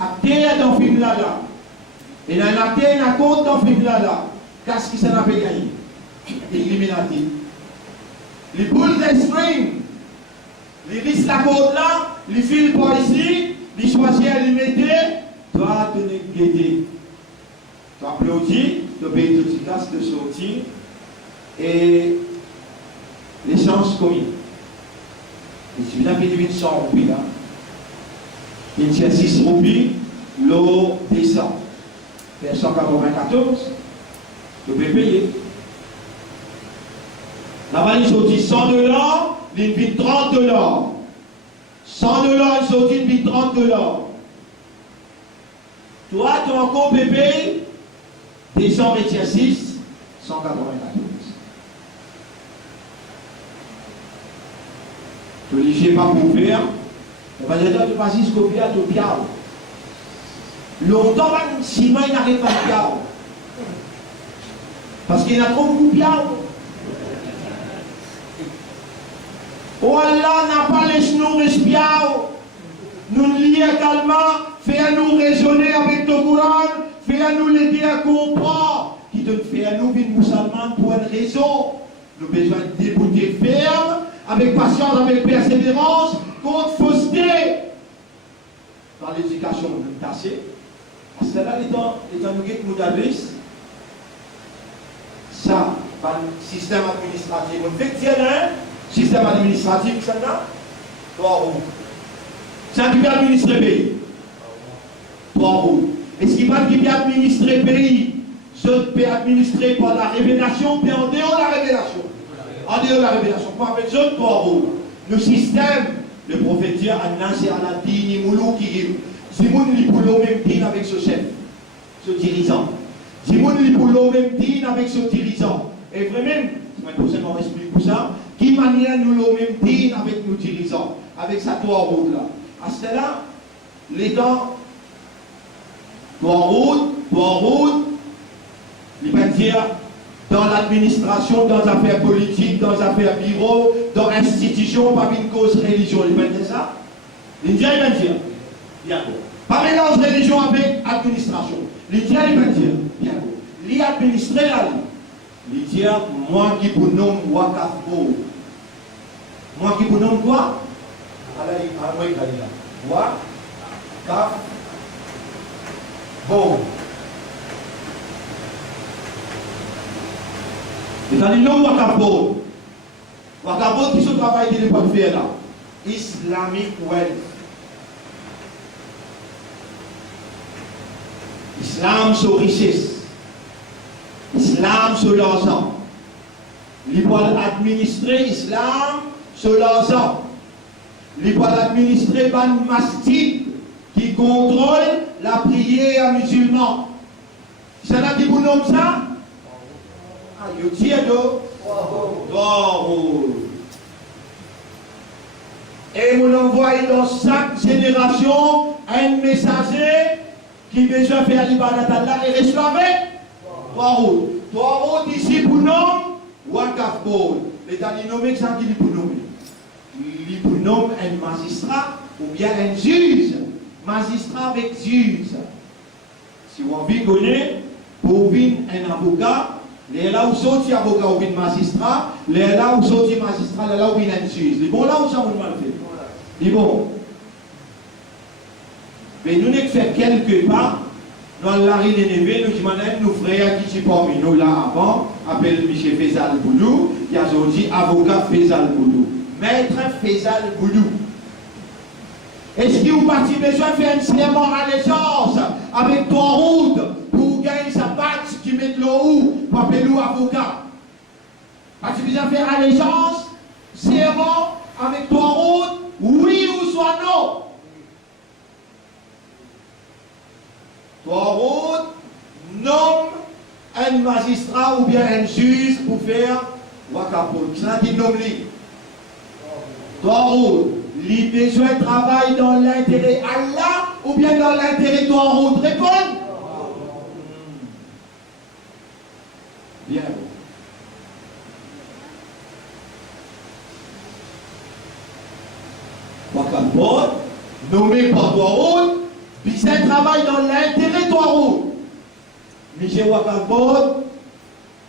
acteur dans le film là. Il y a un acteur, il y a un compte dans le film là. Qu'est-ce qui s'en a fait gagner? Illuminati. Les boules de string. Les risques la côte là, les fils par ici, les choisir à les mettre, toi, tu te guider. Tu applaudis, tu payes tout de casse de sortir, et les chances communes. Et si vous avez 100 roupies là, il y a 6 roupies, l'eau descend. Vers 194, tu peux payer. Là-bas, ils ont dit 100 $, il vit 30 $. 100 $, ils ont dit il vit 30 $. Toi, tu as encore payé des 126, 194. Tu ne sais pas pour faire. On va dire que tu passes jusqu'au pied à ton piao. Longtemps, si moi, il n'arrive pas de piao. Parce qu'il y a trop beaucoup de piao. Oh Allah n'a pas les genoux respiao. Nous lions également, fais-nous raisonner avec ton Coran, fait à nous l'aider à comprendre, qui te fait à nous une musulmane pour une raison. Nous avons besoin de débouter ferme, avec patience, avec persévérance, contre fausseté. Dans l'éducation, nous sommes tassés. Parce que là, étant nous d'adresse, ça, par le système administratif, on fait que système administratif, ça là, trois roues. Ça qui peut administrer le pays. Trois roues. Et ce qui va qui peut administrer le pays, ce qui peut administrer par la révélation, puis en dehors de la révélation. En dehors de la révélation. Pour avec eux, trois roues. Le système, le prophète dit, c'est à la dîne, moulou qui dit, si vous ne pour le même dîne avec ce chef, ce dirigeant. Si vous ne pour le même dîne avec ce dirigeant. Et vraiment, je vais expliquer pour ça, qui manière nous le même dîne avec nos dirigeants, avec sa trois routes là. À ce là, les dents, trois routes, il va dire, dans l'administration, dans les affaires politiques, dans les affaires bureaux, dans l'institution, pas une cause religion. Il va dire ça? Il va dire, bien bon. Pas mélange religion avec administration. Il va dire, bien bon. Il administrer là, il dit, moi qui vous nomme Wakafbo. Moi qui vous nomme quoi? Wakafbo. Et ça dit non Wakafbo. Wakafbo qui se travaille de l'époque faire là. Islamic Wealth. Islam sur richesse. Islam sur l'argent. Il faut administrer l'islam sur l'argent. Il faut administrer une masjid qui contrôle la prière musulmane. C'est là qui vous nomme ça? Ah, il y a et vous envoyez dans chaque génération un messager qui besoin de faire l'ibadat Allah et reste avec trois routes. Trois routes ici pour nom, Wakafbo. L'État dit nommé ça qui dit pour nommer. Il pour nommer un magistrat ou bien un juge. Magistrat avec juge. Si vous avez connaître, pour venir un avocat, les là où sorti avocat ou bien magistrat, les là où sorti magistrat, les là où vient un juge. Les bons là où ça vous mal fait. Les bons. Mais nous n'avons fait quelque part, dans la rue des Névé, nous demandons nos frères qui sont parmi nous là avant, appelle M. Faisal Boudou, qui a aujourd'hui avocat Faisal Boudou. Maître Faisal Boudou. Est-ce que vous partez besoin de faire un serment allégeance avec trois routes pour gagner sa batte qui met le haut pour appeler avocat? Partez besoin de faire allégeance, serment avec trois routes, oui ou soit non? Trois routes nomme un magistrat ou bien un juge pour faire Wakafbo. C'est là qu'il nomme lui. Trois routes. Les besoins travaillent dans l'intérêt Allah ou bien dans l'intérêt trois routes. Répondez. Bien. Wakafbo, nommé par trois routes. Puis c'est un travail dans l'intérêt trois routes. Michel Wakafbo,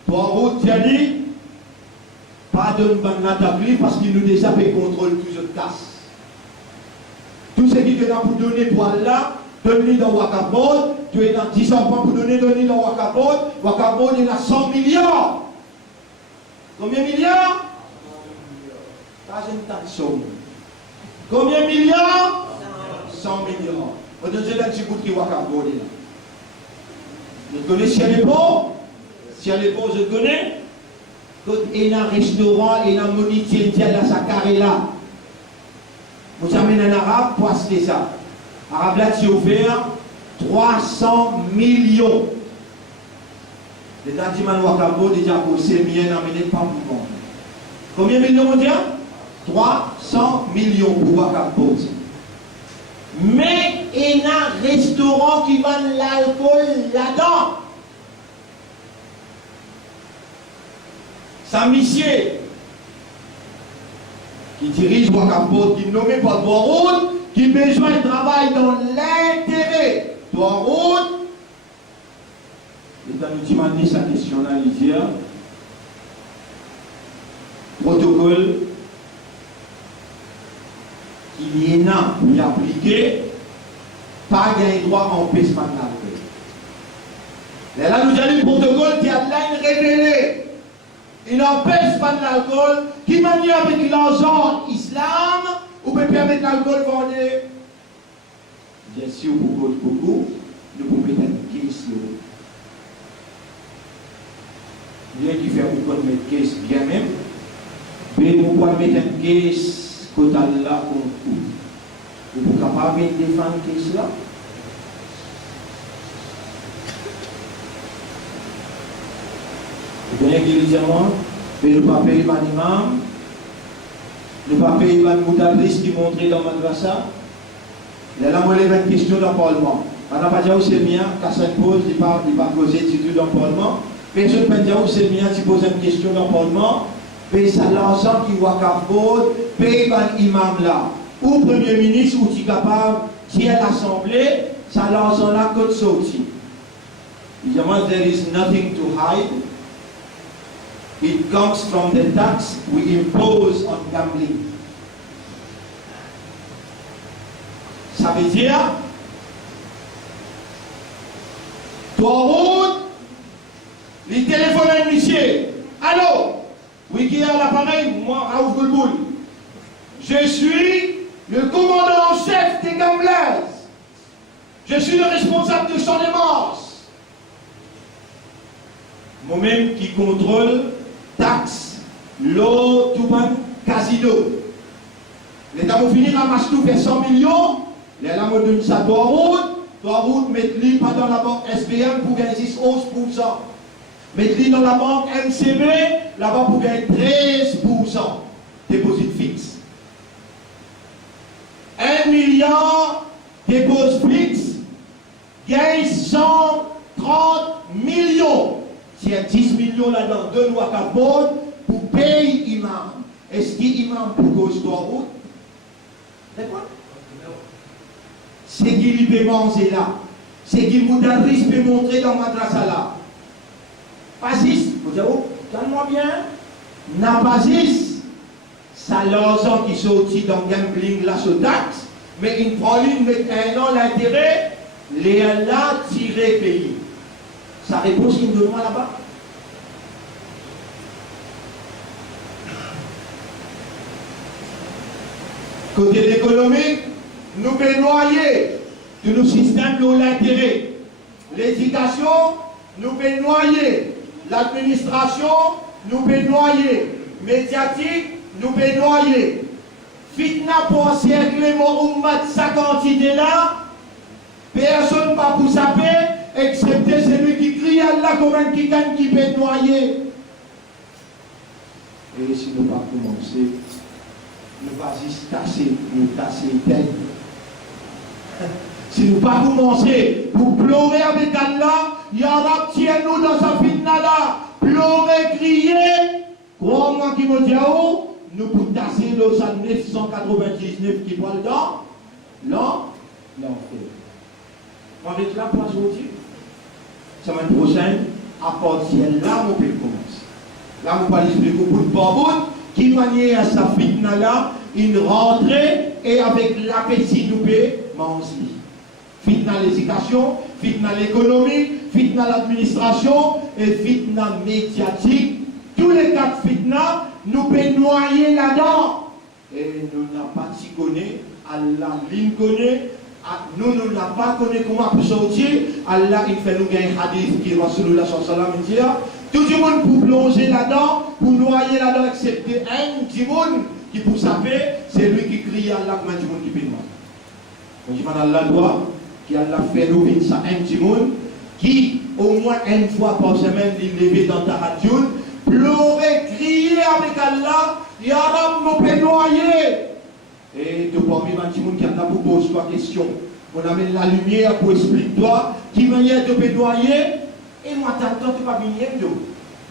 trois routes, tu as dit, pas de n'attaquer parce qu'il nous déjà fait contrôle tous les casse. Tout ce qui est là pour donner pour Allah, donne-lui dans Wakafbo, tu es dans 10 ans pour donner dans Wakafbo, Wakafbo il a 100 milliards. Combien de milliards? Pas une taxe. Combien de milliards? 100 milliards. On a déjà un petit bout qui Wakafbo là. Vous connaissez si elle est pauvre? Si elle est pauvre, je connais. Quand il y a un restaurant, il y a un monitier qui a sa carré là. Vous amènez un arabe pour acheter ça. Arabe là, tu as offert 300 millions. Les Tadiman Wakafbo déjà pour ces millions n'amenez pas pour moi. Combien de millions on dit? 300 millions pour Wakafbo. Mais il y a un restaurant qui vend l'alcool là-dedans. Sa mission qui dirige Wakafbo, qui est nommé par trois routes, qui a besoin de travail dans l'intérêt. Trois routes, il a nous demandé sa question là, Lydia. Protocole qu'il y en a pour l'appliquer, pas gagner droit en empêchement de l'alcool. Là, nous avons le protocole qui a là révélé. Il n'empêche pas de l'alcool, qui manie avec l'argent islam, ou peut permettre l'alcool vendre. Bien sûr, beaucoup, nous pouvons mettre une caisse là. Bien qui fait beaucoup de mettre caisse bien même, mais nous pouvons mettre une caisse côté là pour tout. Vous êtes capable de défendre une caisse là? Vous voyez qu'il dit moi, mais nous ne pouvons pas payer l'imam, nous ne pouvons pas payer le moudadris qui montrait dans le madrasa. Là, on lève une question dans le Parlement. On n'a pas dit où c'est le mien, quand ça pose, il ne va pas poser du tout dans le Parlement. Mais je ne peux pas dire où c'est le mien, tu poses une question dans le Parlement. Mais ça l'ensemble qui voit qu'à faute, paye l'imam là. Ou Premier ministre, ou tu es capable, qui est l'Assemblée, ça l'ensemble là, côté sorti. Évidemment, there is nothing to hide. It comes from the tax we impose on gambling. Ça veut dire, toi, route, les téléphones à monsieur. Allô? Oui, qui est à l'appareil? Moi, Raouf Goulboul. Je suis le commandant en chef des gamblers. Je suis le responsable de Champ des Morses. Moi-même qui contrôle taxes, l'eau, tout le monde, casino. L'État va finir à marcher tout faire 100 millions. Les là, on donne ça trois routes, mettre-les pas dans la banque SBM pour gagner 11%. Mettre-les dans la banque MCB, là-bas pour gagner 13%. Dépôt fixe. 1 milliard dépôt fixe, gagne 130 millions. S'il y a 10 millions là-dedans, 2 lois capotes pour payer imam. Est-ce qu'il imam pour gauche trois routes? D'accord? C'est qu'il peut manger là. C'est qu'il moudadris peut montrer dans madrasa là. Basis, vous dites, oh, calme-moi bien. N'a basis, ça l'argent qui sortit dans le gambling là sur taxe, mais il prend une, met un an l'intérêt, les là tiré pays. Ça répond signe de moi là-bas. Côté économique, nous pouvons noyer de nos systèmes de l'intérêt. L'éducation, nous pouvons noyer. L'administration, nous pouvons noyer. Médiatique, nous pouvons noyer. Fitna pour encercler mon ummat sa quantité là, personne ne va vous saper, excepté celui qui crie Allah comme un qui gagne qui peut noyer. Et si nous ne pas commencer, nous va juste tasser tête. Si nous pas commencer pour pleurer avec Allah, Yarab, tiens-nous dans sa fitna là, pleurer, crier, crois-moi qui me dit nous pour tasser le 999 qui prend le temps, l'enfer. Avec la place aujourd'hui, semaine prochaine, à partir de là, on peut commencer. Là, on va expliquer au bout de Barboun, qui manière à sa fitna là, une rentrée et avec l'appétit nous peut manger. Fitna l'éducation, fitna l'économie, fitna l'administration et fitna médiatique. Tous les quatre fitna, nous pouvons noyer là-dedans. Et nous n'avons pas si connu, Allah l'in connaît, nous ne l'avons pas connu comment pour sortir. Allah il fait nous gagner un hadith qui Rasulullah sallallahu alayhi wa sallam dit tout le monde pour plonger là-dedans, pour noyer là-dedans, excepté un petit monde qui pour saper, c'est lui qui crie à Allah comme un petit monde qui peut nous. Donc, je demande à Allah doit, qui Allah fait nous vivre ça, un petit monde, qui au moins une fois par semaine, il levé dans ta radio, pleurer, crier avec Allah, Ya Rab, nous peut noyer. Et de parmi un petit monde qui a pour poser toi question, on amène la lumière pour expliquer toi, qui manière de peut noyer. Et moi, t'attends, tu vas venir,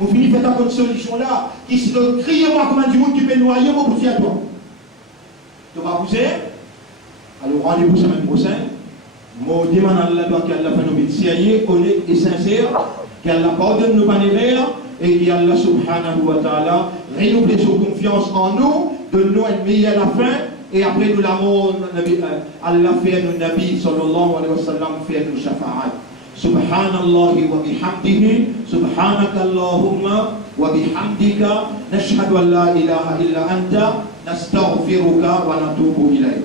vous finissez faire ta bonne solution là, qui se crie moi comme un du monde qui peut noyer, vous pousser à toi. Tu vas pousser. Alors, rendez-vous semaine prochaine. Je demande à Allah qu'Allah fait nous sérieux, honnête et sincère, qu'Allah pardonne nos pannévères et qu'Allah subhanahu wa ta'ala renouvelle son confiance en nous, donne-nous un meilleur la fin et après nous l'amour, Allah fait nous Nabi sallallahu alayhi wa sallam fait nous shafa'at. Subhanallah wa bihamdihi, subhanaka Allahumma wa bihamdika, nashhadu an la ilaha illa anta, nastaghfiruka wa natubu ilayk.